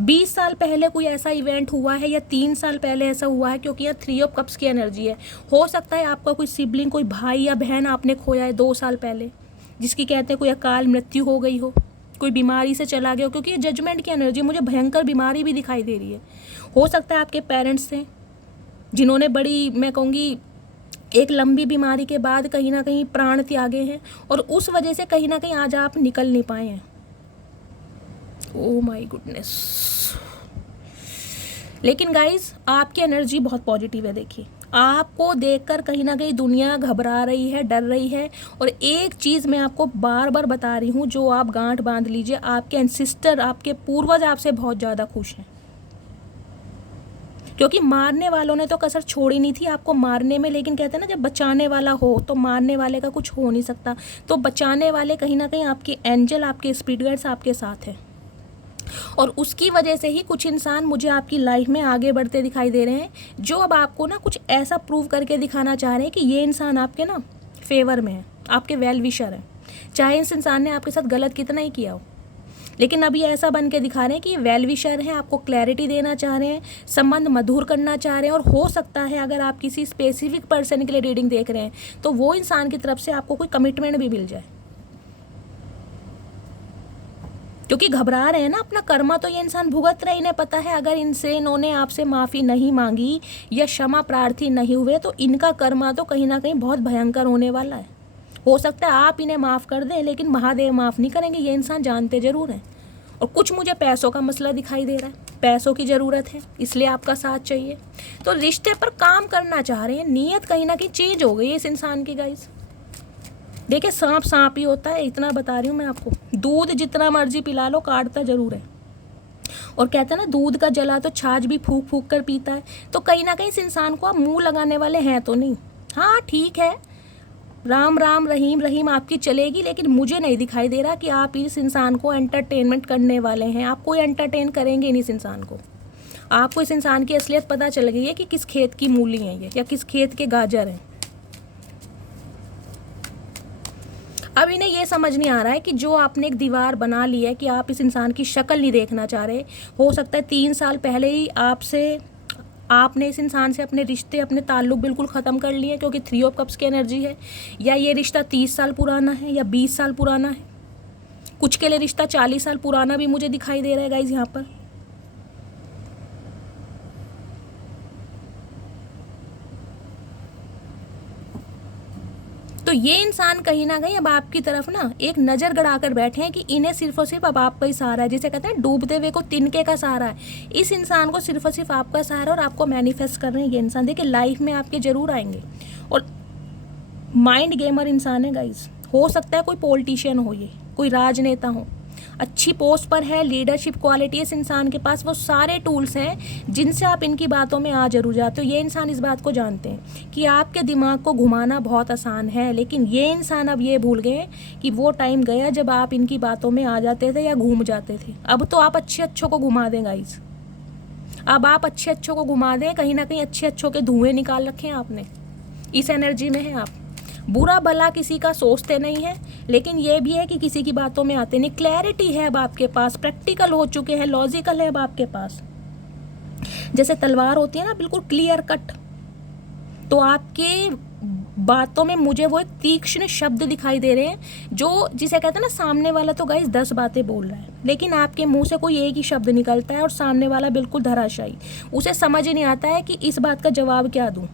20 साल पहले कोई ऐसा इवेंट हुआ है या 3 साल पहले ऐसा हुआ है, क्योंकि यहाँ 3 ऑफ कप्स की एनर्जी है। हो सकता है आपका कोई सिबलिंग, कोई भाई या बहन आपने खोया है 2 साल पहले, जिसकी कहते हैं कोई अकाल मृत्यु हो गई हो, कोई बीमारी से चला गया हो, क्योंकि ये जजमेंट की एनर्जी, मुझे भयंकर बीमारी भी दिखाई दे रही है। हो सकता है आपके पेरेंट्स थे जिन्होंने बड़ी, मैं कहूँगी, एक लंबी बीमारी के बाद कहीं ना कहीं प्राण त्यागे हैं, और उस वजह से कहीं ना कहीं आज आप निकल नहीं पाए हैं। Oh my goodness. लेकिन गाइज आपकी एनर्जी बहुत पॉजिटिव है। देखिए, आपको देखकर कहीं ना कहीं दुनिया घबरा रही है, डर रही है। और एक चीज़ मैं आपको बार बार बता रही हूँ, जो आप गांठ बांध लीजिए, आपके एंसिस्टर, आपके पूर्वज आपसे बहुत ज़्यादा खुश हैं, क्योंकि मारने वालों ने तो कसर छोड़ी नहीं थी आपको मारने में। लेकिन कहते हैं ना, जब बचाने वाला हो तो मारने वाले का कुछ हो नहीं सकता। तो बचाने वाले कहीं ना कहीं आपके एंजल, आपके स्पिरिट गाइड्स आपके साथ हैं, और उसकी वजह से ही कुछ इंसान मुझे आपकी लाइफ में आगे बढ़ते दिखाई दे रहे हैं, जो अब आपको ना कुछ ऐसा प्रूव करके दिखाना चाह रहे हैं कि ये इंसान आपके ना फेवर में है, आपके वेल विशर है। चाहे इस इंसान ने आपके साथ गलत कितना ही किया हो, लेकिन अभी ऐसा बन के दिखा रहे हैं कि वेल विशर हैं, आपको क्लैरिटी देना चाह रहे हैं, संबंध मधुर करना चाह रहे हैं। और हो सकता है अगर आप किसी स्पेसिफिक पर्सन के लिए रीडिंग देख रहे हैं तो वो इंसान की तरफ से आपको कोई कमिटमेंट भी मिल जाए, क्योंकि घबरा रहे हैं ना। अपना कर्मा तो ये इंसान भुगत रहे, इन्हें पता है अगर इन्होंने आपसे माफ़ी नहीं मांगी या क्षमा प्रार्थी नहीं हुए तो इनका कर्मा तो कहीं ना कहीं बहुत भयंकर होने वाला है। हो सकता है आप इन्हें माफ़ कर दें लेकिन महादेव माफ़ नहीं करेंगे, ये इंसान जानते ज़रूर हैं। और कुछ मुझे पैसों का मसला दिखाई दे रहा है, पैसों की ज़रूरत है, इसलिए आपका साथ चाहिए। तो रिश्ते पर काम करना चाह रहे हैं, नीयत कहीं ना कहीं चेंज हो गई है इस इंसान की गाइस। देखिए सांप सांप ही होता है, इतना बता रही हूँ मैं आपको। दूध जितना मर्जी पिला लो काटता ज़रूर है। और कहते हैं ना दूध का जला तो छाछ भी फूक फूक कर पीता है। तो कहीं ना कहीं इस इंसान को आप मुँह लगाने वाले हैं तो नहीं। हाँ ठीक है, राम राम रहीम रहीम आपकी चलेगी, लेकिन मुझे नहीं दिखाई दे रहा कि आप इस इंसान को एंटरटेनमेंट करने वाले हैं। आप कोई एंटरटेन करेंगे नहीं इस इंसान को। आपको इस इंसान की असलियत पता चल गई है कि किस खेत की मूली है ये या किस खेत के गाजर हैं। अब इन्हें ये समझ नहीं आ रहा है कि जो आपने एक दीवार बना ली है कि आप इस इंसान की शक्ल नहीं देखना चाह रहे। हो सकता है 3 साल पहले ही आपने इस इंसान से अपने रिश्ते, अपने ताल्लुक बिल्कुल ख़त्म कर लिए, क्योंकि 3 ऑफ कप्स की एनर्जी है। या ये रिश्ता 30 साल पुराना है या 20 साल पुराना है। कुछ के लिए रिश्ता 40 साल पुराना भी मुझे दिखाई दे रहा है गाइज यहाँ पर। तो ये इंसान कहीं ना कहीं अब आपकी तरफ ना एक नज़र गड़ा कर बैठे हैं कि इन्हें सिर्फ और सिर्फ अब आपका ही सहारा है। जिसे कहते हैं डूबते हुए को तिनके का सहारा है। इस इंसान को सिर्फ और सिर्फ आपका सहारा और आपको मैनिफेस्ट कर रहे हैं ये इंसान। देखिए लाइफ में आपके ज़रूर आएंगे। और माइंड गेमर इंसान है गाइज। हो सकता है कोई पॉलिटिशियन हो, ये कोई राजनेता हो, अच्छी पोस्ट पर है, लीडरशिप क्वालिटी इस इंसान के पास, वो सारे टूल्स हैं जिनसे आप इनकी बातों में आ जरूर जाते हो। ये इंसान इस बात को जानते हैं कि आपके दिमाग को घुमाना बहुत आसान है, लेकिन ये इंसान अब ये भूल गए कि वो टाइम गया जब आप इनकी बातों में आ जाते थे या घूम जाते थे। अब तो आप अच्छे अच्छों को घुमा दें गाइस। अब आप अच्छे अच्छों को घुमा दें, कहीं ना कहीं अच्छे अच्छों के धुएं निकाल रखे हैं आपने। इस एनर्जी में है आप। बुरा भला किसी का सोचते नहीं है, लेकिन ये भी है कि किसी की बातों में आते नहीं। क्लैरिटी है अब आपके पास, प्रैक्टिकल हो चुके हैं, लॉजिकल है अब आपके पास। जैसे तलवार होती है ना बिल्कुल क्लियर कट, तो आपके बातों में मुझे वो एक तीक्ष्ण शब्द दिखाई दे रहे हैं, जो जिसे कहते हैं ना सामने वाला तो गाइस 10 बातें बोल रहा है, लेकिन आपके मुंह से कोई एक ही शब्द निकलता है और सामने वाला बिल्कुल धराशायी। उसे समझ ही नहीं आता है कि इस बात का जवाब क्या दूं।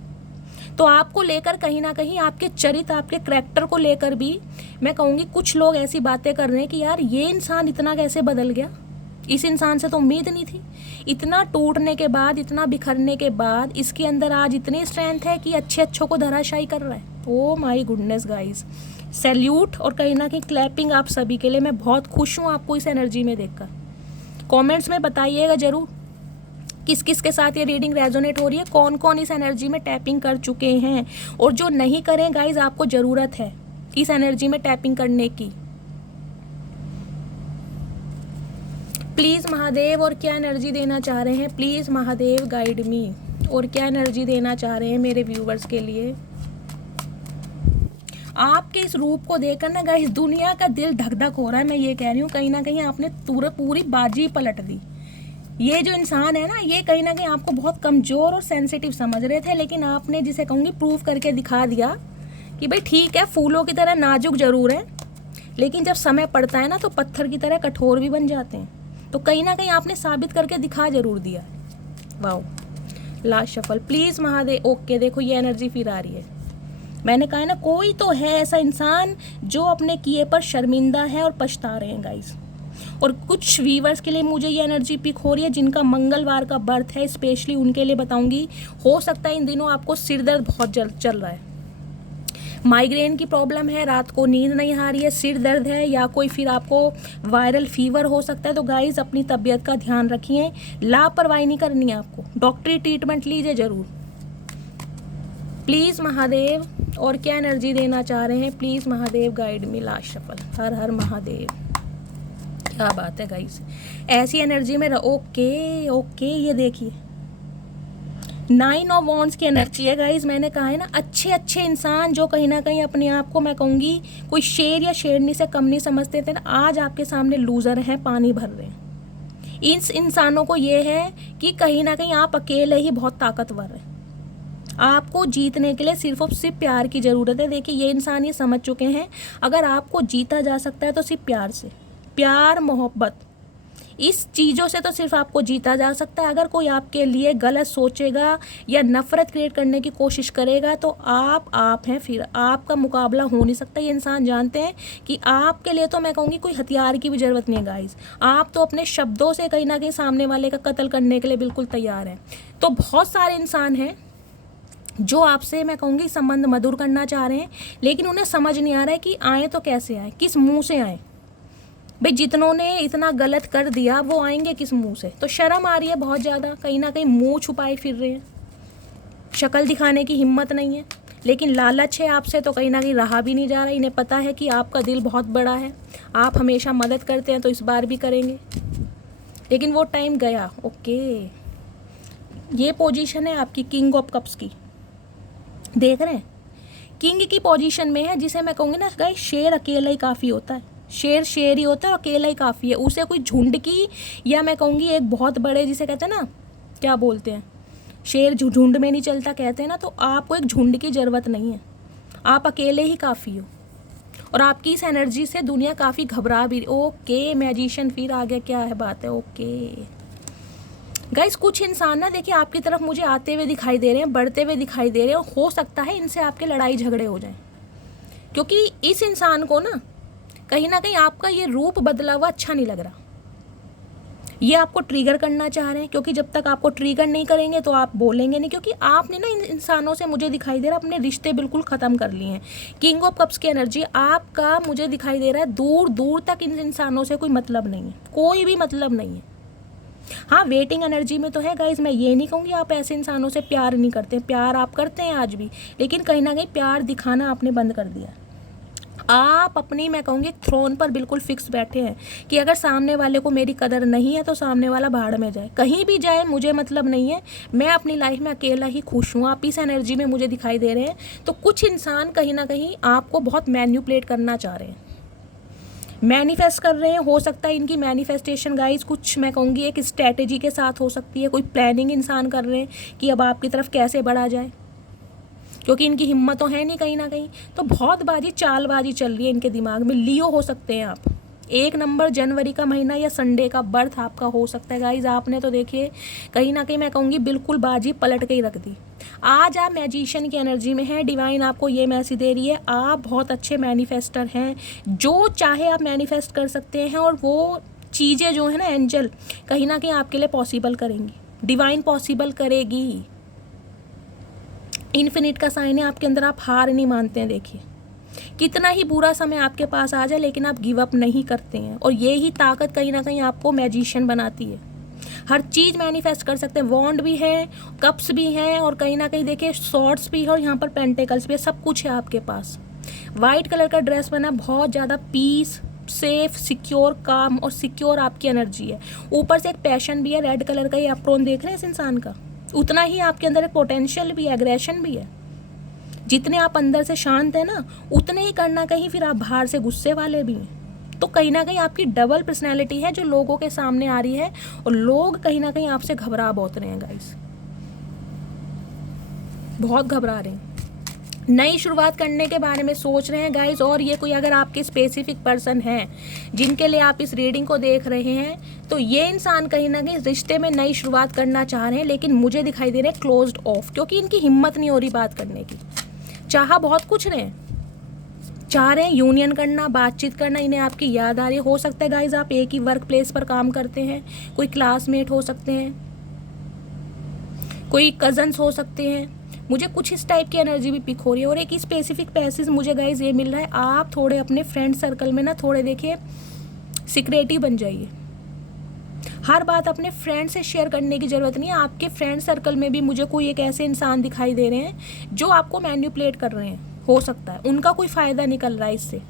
तो आपको लेकर कहीं ना कहीं आपके चरित्र, आपके करैक्टर को लेकर भी मैं कहूँगी कुछ लोग ऐसी बातें कर रहे हैं कि यार ये इंसान इतना कैसे बदल गया, इस इंसान से तो उम्मीद नहीं थी। इतना टूटने के बाद, इतना बिखरने के बाद इसके अंदर आज इतनी स्ट्रेंथ है कि अच्छे अच्छों को धराशायी कर रहा है। Oh my goodness guys, salute और कहीं ना कहीं क्लैपिंग आप सभी के लिए। मैं बहुत खुश हूँ आपको इस एनर्जी में देखकर। कमेंट्स में बताइएगा ज़रूर किस किस के साथ ये रीडिंग रेजोनेट हो रही है, कौन कौन इस एनर्जी में टैपिंग कर चुके हैं, और जो नहीं करें गाइज आपको ज़रूरत है इस एनर्जी में टैपिंग करने की। प्लीज़ महादेव और क्या एनर्जी देना चाह रहे हैं, प्लीज़ महादेव गाइड मी, और क्या एनर्जी देना चाह रहे हैं मेरे व्यूवर्स के लिए। आपके इस रूप को देखकर ना गाइस दुनिया का दिल धक धक हो रहा है। मैं ये कह रही हूँ कहीं ना कहीं आपने पूरी बाजी पलट दी। ये जो इंसान है ना, ये कहीं ना कहीं आपको बहुत कमज़ोर और सेंसिटिव समझ रहे थे, लेकिन आपने जिसे कहूँगी प्रूव करके दिखा दिया कि भाई ठीक है, फूलों की तरह नाजुक ज़रूर है, लेकिन जब समय पड़ता है ना तो पत्थर की तरह कठोर भी बन जाते हैं। तो कहीं ना कहीं आपने साबित करके दिखा ज़रूर दिया। Wow, last shuffle please Mahadev. Okay, देखो ये एनर्जी फिर आ रही है। मैंने कहा ना कोई तो है ऐसा इंसान जो अपने किए पर शर्मिंदा है और पछता रहे हैं गाइस। और कुछ व्यूवर्स के लिए मुझे ये एनर्जी पिक हो रही है जिनका मंगलवार का बर्थ है, स्पेशली उनके लिए बताऊंगी। हो सकता है इन दिनों आपको सिर दर्द बहुत जल्द चल रहा है, माइग्रेन की प्रॉब्लम है, रात को नींद नहीं आ रही है, सिर दर्द है, या कोई फिर आपको वायरल फीवर हो सकता है। तो गाइज अपनी तबीयत का ध्यान रखिए, लापरवाही नहीं करनी है आपको, डॉक्टरी ट्रीटमेंट लीजिए ज़रूर। प्लीज़ महादेव और क्या एनर्जी देना चाह रहे हैं, please Mahadev guide me. Last shuffle, हर हर महादेव। क्या बात है गाइस, ऐसी एनर्जी में ओके, ये देखिए 9 ऑफ वॉन्ड्स की एनर्जी है गाइज। मैंने कहा है ना, अच्छे अच्छे इंसान जो कहीं ना कहीं अपने आप को, मैं कहूँगी, कोई शेर या शेरनी से कम नहीं समझते थे ना, आज आपके सामने लूज़र हैं, पानी भर रहे हैं। इन इंसानों को ये है कि कहीं ना कहीं आप अकेले ही बहुत ताकतवर हैं। आपको जीतने के लिए सिर्फ और सिर्फ प्यार की ज़रूरत है। देखिए, ये इंसान ये समझ चुके हैं, अगर आपको जीता जा सकता है तो सिर्फ प्यार से, प्यार मोहब्बत, इस चीज़ों से तो सिर्फ आपको जीता जा सकता है। अगर कोई आपके लिए गलत सोचेगा या नफ़रत क्रिएट करने की कोशिश करेगा तो आप हैं, फिर आपका मुकाबला हो नहीं सकता। ये इंसान जानते हैं कि आपके लिए तो मैं कहूँगी कोई हथियार की भी ज़रूरत नहीं है गाइस। आप तो अपने शब्दों से कहीं ना कहीं सामने वाले का कत्ल करने के लिए बिल्कुल तैयार हैं। तो बहुत सारे इंसान हैं जो आपसे, मैं कहूँगी, संबंध मधुर करना चाह रहे हैं, लेकिन उन्हें समझ नहीं आ रहा है कि आए तो कैसे आए, किस मुँह से आए। भाई, जितनों ने इतना गलत कर दिया वो आएंगे किस मुंह से। तो शर्म आ रही है बहुत ज़्यादा, कहीं ना कहीं मुंह छुपाए फिर रहे हैं, शक्ल दिखाने की हिम्मत नहीं है। लेकिन लालच है आपसे तो कहीं ना कहीं रहा भी नहीं जा रहा। इन्हें पता है कि आपका दिल बहुत बड़ा है, आप हमेशा मदद करते हैं, तो इस बार भी करेंगे। लेकिन वो टाइम गया। ओके, ये पोजीशन है आपकी किंग ऑफ कप्स की, देख रहे हैं, किंग की पोजीशन में है, जिसे मैं कहूँगी ना गाइस, शेर अकेला ही काफ़ी होता है। शेर शेर ही होता है और अकेला ही काफ़ी है। उसे कोई झुंड की, या मैं कहूँगी एक बहुत बड़े, जिसे कहते हैं ना, क्या बोलते हैं, शेर झुंड में नहीं चलता कहते हैं ना, तो आपको एक झुंड की ज़रूरत नहीं है, आप अकेले ही काफ़ी हो। और आपकी इस एनर्जी से दुनिया काफ़ी घबरा भी। ओके, मैजिशियन फिर आ गया, क्या है बात है। ओके गाइस, कुछ इंसान ना, देखिए, आपकी तरफ मुझे आते हुए दिखाई दे रहे हैं, बढ़ते हुए दिखाई दे रहे हैं। हो सकता है इनसे आपके लड़ाई झगड़े हो जाएं, क्योंकि इस इंसान को ना कहीं आपका ये रूप बदला हुआ अच्छा नहीं लग रहा। ये आपको ट्रिगर करना चाह रहे हैं, क्योंकि जब तक आपको ट्रिगर नहीं करेंगे तो आप बोलेंगे नहीं। क्योंकि आपने ना इन इंसानों से, मुझे दिखाई दे रहा, अपने रिश्ते बिल्कुल ख़त्म कर लिए हैं। किंग ऑफ कप्स की एनर्जी आपका, मुझे दिखाई दे रहा है, दूर दूर तक इन इंसानों से कोई मतलब नहीं है, कोई भी मतलब नहीं है। हाँ, वेटिंग एनर्जी में तो है गाइज। मैं ये नहीं कहूँगी आप ऐसे इंसानों से प्यार नहीं करते, प्यार आप करते हैं आज भी, लेकिन कहीं ना कहीं प्यार दिखाना आपने बंद कर दिया। आप अपनी, मैं कहूँगी, थ्रोन पर बिल्कुल फिक्स बैठे हैं कि अगर सामने वाले को मेरी कदर नहीं है तो सामने वाला भाड़ में जाए, कहीं भी जाए, मुझे मतलब नहीं है, मैं अपनी लाइफ में अकेला ही खुश हूँ। आप इस एनर्जी में मुझे दिखाई दे रहे हैं। तो कुछ इंसान कहीं ना कहीं आपको बहुत मैन्युपुलेट करना चाह रहे हैं, मैनिफेस्ट कर रहे हैं। हो सकता है इनकी मैनिफेस्टेशन गाइज कुछ, मैं कहूँगी, एक स्ट्रैटेजी के साथ हो सकती है। कोई प्लानिंग इंसान कर रहे हैं कि अब आपकी तरफ कैसे बढ़ा जाए, क्योंकि इनकी हिम्मत तो है नहीं कहीं ना कहीं। तो बहुत बाजी, चालबाजी चल रही है इनके दिमाग में। लियो हो सकते हैं आप, 1 नंबर जनवरी का महीना या संडे का बर्थ आपका हो सकता है गाइज। आपने तो देखिए कहीं ना कहीं, मैं कहूँगी, बिल्कुल बाजी पलट के ही रख दी। आज आप मैजिशियन की एनर्जी में हैं। डिवाइन आपको ये मैसेज दे रही है, आप बहुत अच्छे मैनिफेस्टर हैं, जो चाहे आप मैनिफेस्ट कर सकते हैं, और वो चीज़ें जो है ना, एंजल कहीं ना कहीं आपके लिए पॉसिबल करेंगी, डिवाइन पॉसिबल करेगी। इन्फिनिट का साइन है आपके अंदर, आप हार नहीं मानते हैं। देखिए, कितना ही बुरा समय आपके पास आ जाए, लेकिन आप गिव अप नहीं करते हैं, और ये ही ताकत कहीं ना कहीं आपको मैजिशियन बनाती है। हर चीज़ मैनिफेस्ट कर सकते हैं। वॉन्ड भी है, कप्स भी हैं, और कहीं ना कहीं देखिए सॉर्ड्स भी है, और यहाँ पर पेंटिकल्स भी है, सब कुछ है आपके पास। वाइट कलर का ड्रेस बना, बहुत ज़्यादा पीस, सेफ, सिक्योर, काम और सिक्योर आपकी एनर्जी है। ऊपर से एक पैशन भी है, रेड कलर का ये एप्रोन देख रहे हैं इस इंसान का। उतना ही आपके अंदर एक पोटेंशियल भी है, एग्रेशन भी है। जितने आप अंदर से शांत है ना, उतने ही करना कहीं फिर आप बाहर से गुस्से वाले भी हैं। तो कहीं ना कहीं आपकी डबल पर्सनैलिटी है जो लोगों के सामने आ रही है, और लोग कहीं ना कहीं आपसे घबरा बहुत रहे हैं गाइस, बहुत घबरा रहे हैं। नई शुरुआत करने के बारे में सोच रहे हैं गाइज। और ये कोई अगर आपके स्पेसिफिक पर्सन हैं जिनके लिए आप इस रीडिंग को देख रहे हैं, तो ये इंसान कहीं ना कहीं रिश्ते में नई शुरुआत करना चाह रहे हैं, लेकिन मुझे दिखाई दे रहे हैं क्लोज्ड ऑफ, क्योंकि इनकी हिम्मत नहीं हो रही बात करने की। चाह बहुत कुछ रहे हैं, चाह रहे हैं यूनियन करना, बातचीत करना, इन्हें आपकी याद आ रही है। हो सकता है गाइज आप एक ही वर्क प्लेस पर काम करते हैं, कोई क्लासमेट हो सकते हैं, कोई कजन्स हो सकते हैं। मुझे कुछ इस टाइप की एनर्जी भी पिक हो रही है। और एक स्पेसिफिक पैसेज मुझे गाइज ये मिल रहा है, आप थोड़े अपने फ्रेंड सर्कल में ना थोड़े देखिए सीक्रेटिव बन जाइए। हर बात अपने फ्रेंड से शेयर करने की ज़रूरत नहीं है। आपके फ्रेंड सर्कल में भी मुझे कोई एक ऐसे इंसान दिखाई दे रहे हैं जो आपको मैनिपुलेट कर रहे हैं। हो सकता है उनका कोई फ़ायदा निकल रहा है इससे।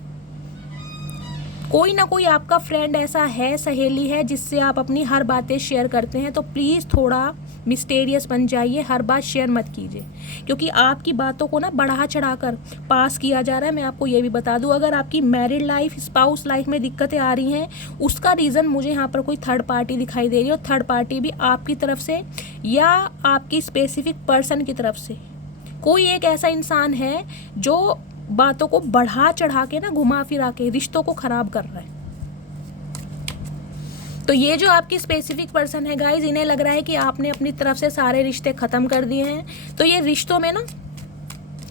कोई ना कोई आपका फ्रेंड ऐसा है, सहेली है, जिससे आप अपनी हर बातें शेयर करते हैं। तो प्लीज़ थोड़ा मिस्टेरियस बन जाइए, हर बात शेयर मत कीजिए, क्योंकि आपकी बातों को ना बढ़ा चढ़ाकर पास किया जा रहा है। मैं आपको ये भी बता दूं, अगर आपकी मैरिड लाइफ, स्पाउस लाइफ में दिक्कतें आ रही हैं, उसका रीज़न मुझे यहाँ पर कोई थर्ड पार्टी दिखाई दे रही है, और थर्ड पार्टी भी आपकी तरफ से या आपकी स्पेसिफिक पर्सन की तरफ से कोई एक ऐसा इंसान है जो बातों को बढ़ा चढ़ा के ना, घुमा फिरा के रिश्तों को ख़राब कर रहा है। तो ये जो आपकी स्पेसिफिक पर्सन है गाइज, इन्हें लग रहा है कि आपने अपनी तरफ से सारे रिश्ते ख़त्म कर दिए हैं, तो ये रिश्तों में ना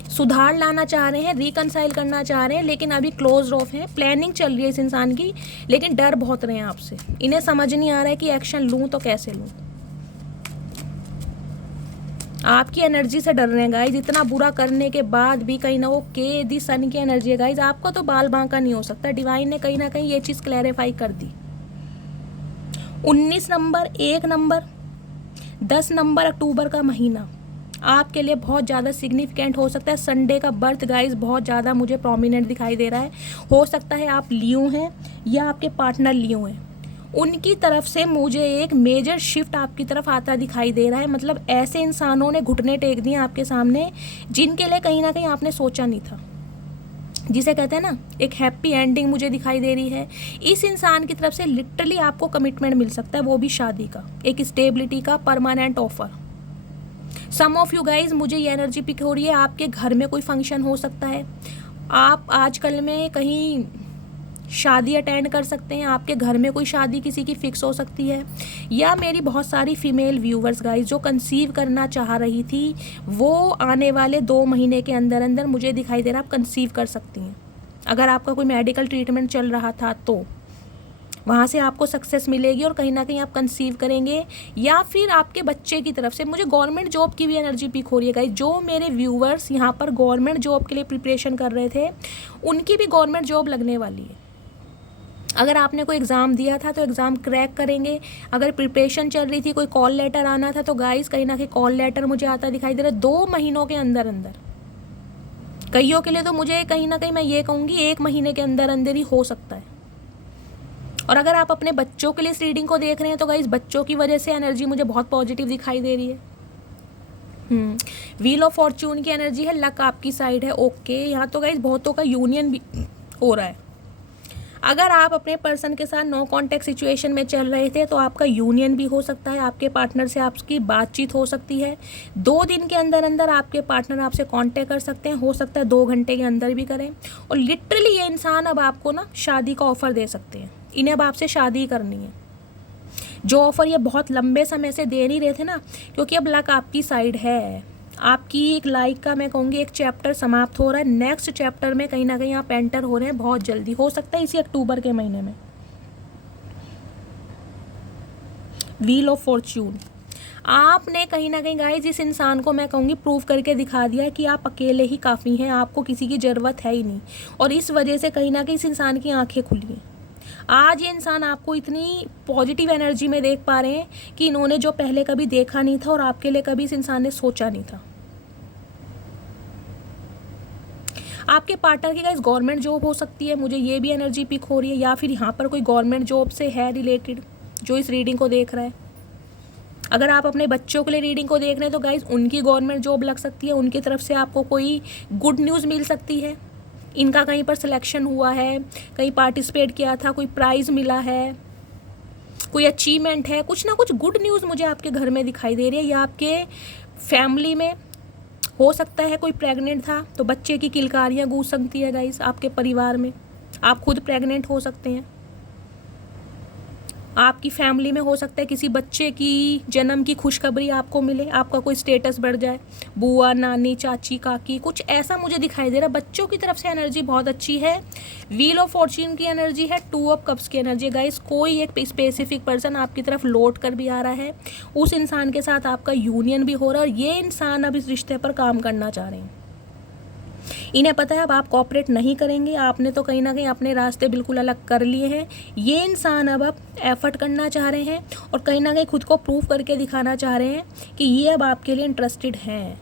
सुधार लाना चाह रहे हैं, रिकनसाइल करना चाह रहे हैं, लेकिन अभी क्लोज ऑफ हैं, प्लानिंग चल रही है इस इंसान की, लेकिन डर बहुत रहे हैं आपसे। इन्हें समझ नहीं आ रहा है कि एक्शन लूँ तो कैसे लूँ। आपकी एनर्जी से डर रहे हैं गाइज, इतना बुरा करने के बाद भी कहीं ना, वो के दी सन की एनर्जी है गाइज, आपका तो बाल बांका नहीं हो सकता। डिवाइन ने कहीं ना कहीं ये चीज़ क्लैरिफाई कर दी। 19 नंबर, 1 नंबर, 10 नंबर अक्टूबर का महीना आपके लिए बहुत ज़्यादा सिग्निफिकेंट हो सकता है। संडे का बर्थ गाइज बहुत ज़्यादा मुझे प्रोमिनेंट दिखाई दे रहा है। हो सकता है आप लियो हैं या आपके पार्टनर लियो हैं, उनकी तरफ से मुझे एक मेजर शिफ्ट आपकी तरफ आता दिखाई दे रहा है। मतलब ऐसे इंसानों ने घुटने टेक दिए आपके सामने जिनके लिए कहीं ना कहीं आपने सोचा नहीं था, जिसे कहते हैं ना एक हैप्पी एंडिंग मुझे दिखाई दे रही है। इस इंसान की तरफ से लिटरली आपको कमिटमेंट मिल सकता है, वो भी शादी का, एक स्टेबिलिटी का permanent offer. Some of you guys, मुझे ये एनर्जी पिक हो रही है, आपके घर में कोई फंक्शन हो सकता है, आप आजकल में कहीं शादी अटेंड कर सकते हैं, आपके घर में कोई शादी किसी की फिक्स हो सकती है, या मेरी बहुत सारी फीमेल व्यूवर्स गाइज जो कंसीव करना चाह रही थी, वो आने वाले 2 महीने के अंदर अंदर मुझे दिखाई दे रहा है आप कंसीव कर सकती हैं। अगर आपका कोई मेडिकल ट्रीटमेंट चल रहा था तो वहाँ से आपको सक्सेस मिलेगी और कहीं ना कहीं आप कंसीव करेंगे, या फिर आपके बच्चे की तरफ से मुझे गवर्नमेंट जॉब की भी एनर्जी पिक हो रही है गाइस। जो मेरे व्यूवर्स यहाँ पर गवर्नमेंट जॉब के लिए प्रिपरेशन कर रहे थे, उनकी भी गवर्नमेंट जॉब लगने वाली है। अगर आपने कोई एग्ज़ाम दिया था तो एग्ज़ाम क्रैक करेंगे, अगर प्रिपरेशन चल रही थी, कोई कॉल लेटर आना था तो गाइस कहीं ना कहीं कॉल लेटर मुझे आता दिखाई दे रहा है 2 महीनों के अंदर अंदर। कईयों के लिए तो मुझे कहीं ना कहीं मैं ये कहूँगी 1 महीने के अंदर अंदर ही हो सकता है। और अगर आप अपने बच्चों के लिए इस रीडिंग को देख रहे हैं तो गाइस बच्चों की वजह से एनर्जी मुझे बहुत पॉजिटिव दिखाई दे रही है। व्हील ऑफ फॉर्च्यून की एनर्जी है, लक आपकी साइड है। ओके, यहाँ तो गाइस बहुतों का यूनियन भी हो रहा है। अगर आप अपने पर्सन के साथ नो कॉन्टैक्ट सिचुएशन में चल रहे थे तो आपका यूनियन भी हो सकता है, आपके पार्टनर से आपकी बातचीत हो सकती है। 2 दिन के अंदर अंदर आपके पार्टनर आपसे कांटेक्ट कर सकते हैं, हो सकता है 2 घंटे के अंदर भी करें। और लिटरली ये इंसान अब आपको ना शादी का ऑफ़र दे सकते हैं, इन्हें अब आपसे शादी करनी है। जो ऑफ़र ये बहुत लंबे समय से दे नहीं रहे थे ना, क्योंकि अब लक आपकी साइड है। आपकी एक लाइफ का मैं कहूँगी एक चैप्टर समाप्त हो रहा है, नेक्स्ट चैप्टर में कहीं ना कहीं आप एंटर हो रहे हैं बहुत जल्दी, हो सकता है इसी अक्टूबर के महीने में। व्हील ऑफ फॉर्च्यून, आपने कहीं ना कहीं गाइस इस इंसान को मैं कहूँगी प्रूव करके दिखा दिया है कि आप अकेले ही काफ़ी हैं, आपको किसी की ज़रूरत है ही नहीं। और इस वजह से कहीं ना कहीं इस इंसान की आंखें खुली हैं। आज ये इंसान आपको इतनी पॉजिटिव एनर्जी में देख पा रहे हैं कि इन्होंने जो पहले कभी देखा नहीं था और आपके लिए कभी इस इंसान ने सोचा नहीं था। आपके पार्टनर की गाइस गवर्नमेंट जॉब हो सकती है, मुझे ये भी एनर्जी पिक हो रही है, या फिर यहाँ पर कोई गवर्नमेंट जॉब से है रिलेटेड जो इस रीडिंग को देख रहा है। अगर आप अपने बच्चों के लिए रीडिंग को देख रहे हैं तो गाइस उनकी गवर्नमेंट जॉब लग सकती है, उनकी तरफ से आपको कोई गुड न्यूज़ मिल सकती है। इनका कहीं पर सिलेक्शन हुआ है, कहीं पार्टिसिपेट किया था, कोई प्राइज़ मिला है, कोई अचीवमेंट है, कुछ ना कुछ गुड न्यूज़ मुझे आपके घर में दिखाई दे रही है। या आपके फैमिली में हो सकता है कोई प्रेग्नेंट था तो बच्चे की किलकारियाँ गूंज सकती है गाइस। आपके परिवार में आप खुद प्रेग्नेंट हो सकते हैं, आपकी फैमिली में हो सकता है किसी बच्चे की जन्म की खुशखबरी आपको मिले, आपका कोई स्टेटस बढ़ जाए, बुआ, नानी, चाची, काकी, कुछ ऐसा मुझे दिखाई दे रहा है। बच्चों की तरफ से एनर्जी बहुत अच्छी है। व्हील ऑफ फॉर्च्यून की एनर्जी है, 2 ऑफ कप्स की एनर्जी है गाइस। कोई एक स्पेसिफिक पर्सन आपकी तरफ लौट कर भी आ रहा है, उस इंसान के साथ आपका यूनियन भी हो रहा है और ये इंसान अब इस रिश्ते पर काम करना चाह रहे हैं। इन्हें पता है अब आप कोऑपरेट नहीं करेंगे, आपने तो कहीं ना कहीं अपने रास्ते बिल्कुल अलग कर लिए हैं। ये इंसान अब एफर्ट करना चाह रहे हैं और कहीं ना कहीं खुद को प्रूव करके दिखाना चाह रहे हैं कि ये अब आपके लिए इंटरेस्टेड हैं।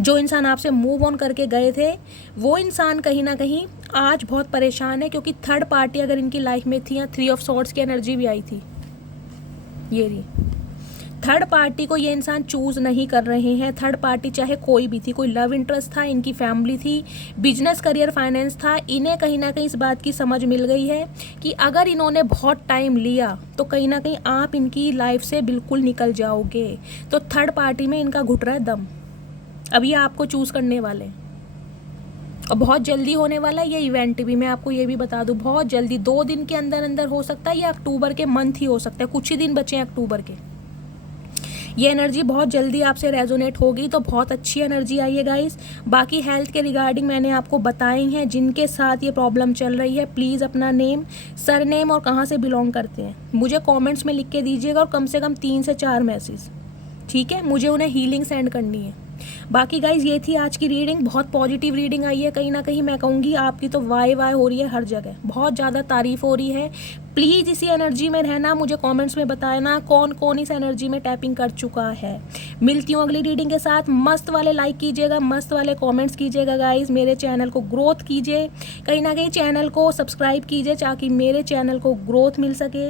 जो इंसान आपसे मूव ऑन करके गए थे वो इंसान कहीं ना कहीं आज बहुत परेशान है, क्योंकि थर्ड पार्टी अगर इनकी लाइफ में थी, या 3 ऑफ सॉर्ड्स की एनर्जी भी आई थी, ये रही थर्ड पार्टी को ये इंसान चूज़ नहीं कर रहे हैं। थर्ड पार्टी चाहे कोई भी थी, कोई लव इंटरेस्ट था, इनकी फैमिली थी, बिजनेस, करियर, फाइनेंस था, इन्हें कहीं ना कहीं इस बात की समझ मिल गई है कि अगर इन्होंने बहुत टाइम लिया तो कहीं ना कहीं आप इनकी लाइफ से बिल्कुल निकल जाओगे। तो थर्ड पार्टी में इनका घुट रहा है दम। अब ये आपको चूज़ करने वाले हैं और बहुत जल्दी होने वाला है ये इवेंट भी। मैं आपको ये भी बता दूं, बहुत जल्दी, 2 दिन के अंदर अंदर हो सकता है, या अक्टूबर के मंथ ही हो सकता है, कुछ ही दिन बचे हैं अक्टूबर के। ये एनर्जी बहुत जल्दी आपसे रेजोनेट होगी, तो बहुत अच्छी एनर्जी आई है गाइस। बाकी हेल्थ के रिगार्डिंग मैंने आपको बताई हैं। जिनके साथ ये प्रॉब्लम चल रही है, प्लीज़ अपना नेम, सरनेम और कहाँ से बिलोंग करते हैं मुझे कमेंट्स में लिख के दीजिएगा, और कम से कम 3 से 4 मैसेज, ठीक है, मुझे उन्हें हीलिंग सेंड करनी है। बाकी गाइज ये थी आज की रीडिंग, बहुत पॉजिटिव रीडिंग आई है। कहीं ना कहीं मैं कहूँगी आपकी तो वाई हो रही है, हर जगह बहुत ज़्यादा तारीफ हो रही है। प्लीज़ इसी एनर्जी में रहना, मुझे कमेंट्स में बताना कौन कौन इस एनर्जी में टैपिंग कर चुका है। मिलती हूँ अगली रीडिंग के साथ। मस्त वाले लाइक कीजिएगा, मस्त वाले कमेंट्स कीजिएगा गाइज, मेरे चैनल को ग्रोथ कीजिए, कहीं ना कहीं चैनल को सब्सक्राइब कीजिए ताकि मेरे चैनल को ग्रोथ मिल सके।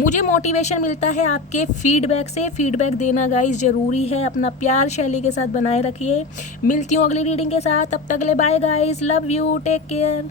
मुझे मोटिवेशन मिलता है आपके फीडबैक से, फीडबैक देना गाइज ज़रूरी है। अपना प्यार शैली के साथ बनाए रखिए। मिलती हूँ अगली रीडिंग के साथ, तब तक ले bye guys, love you, take care.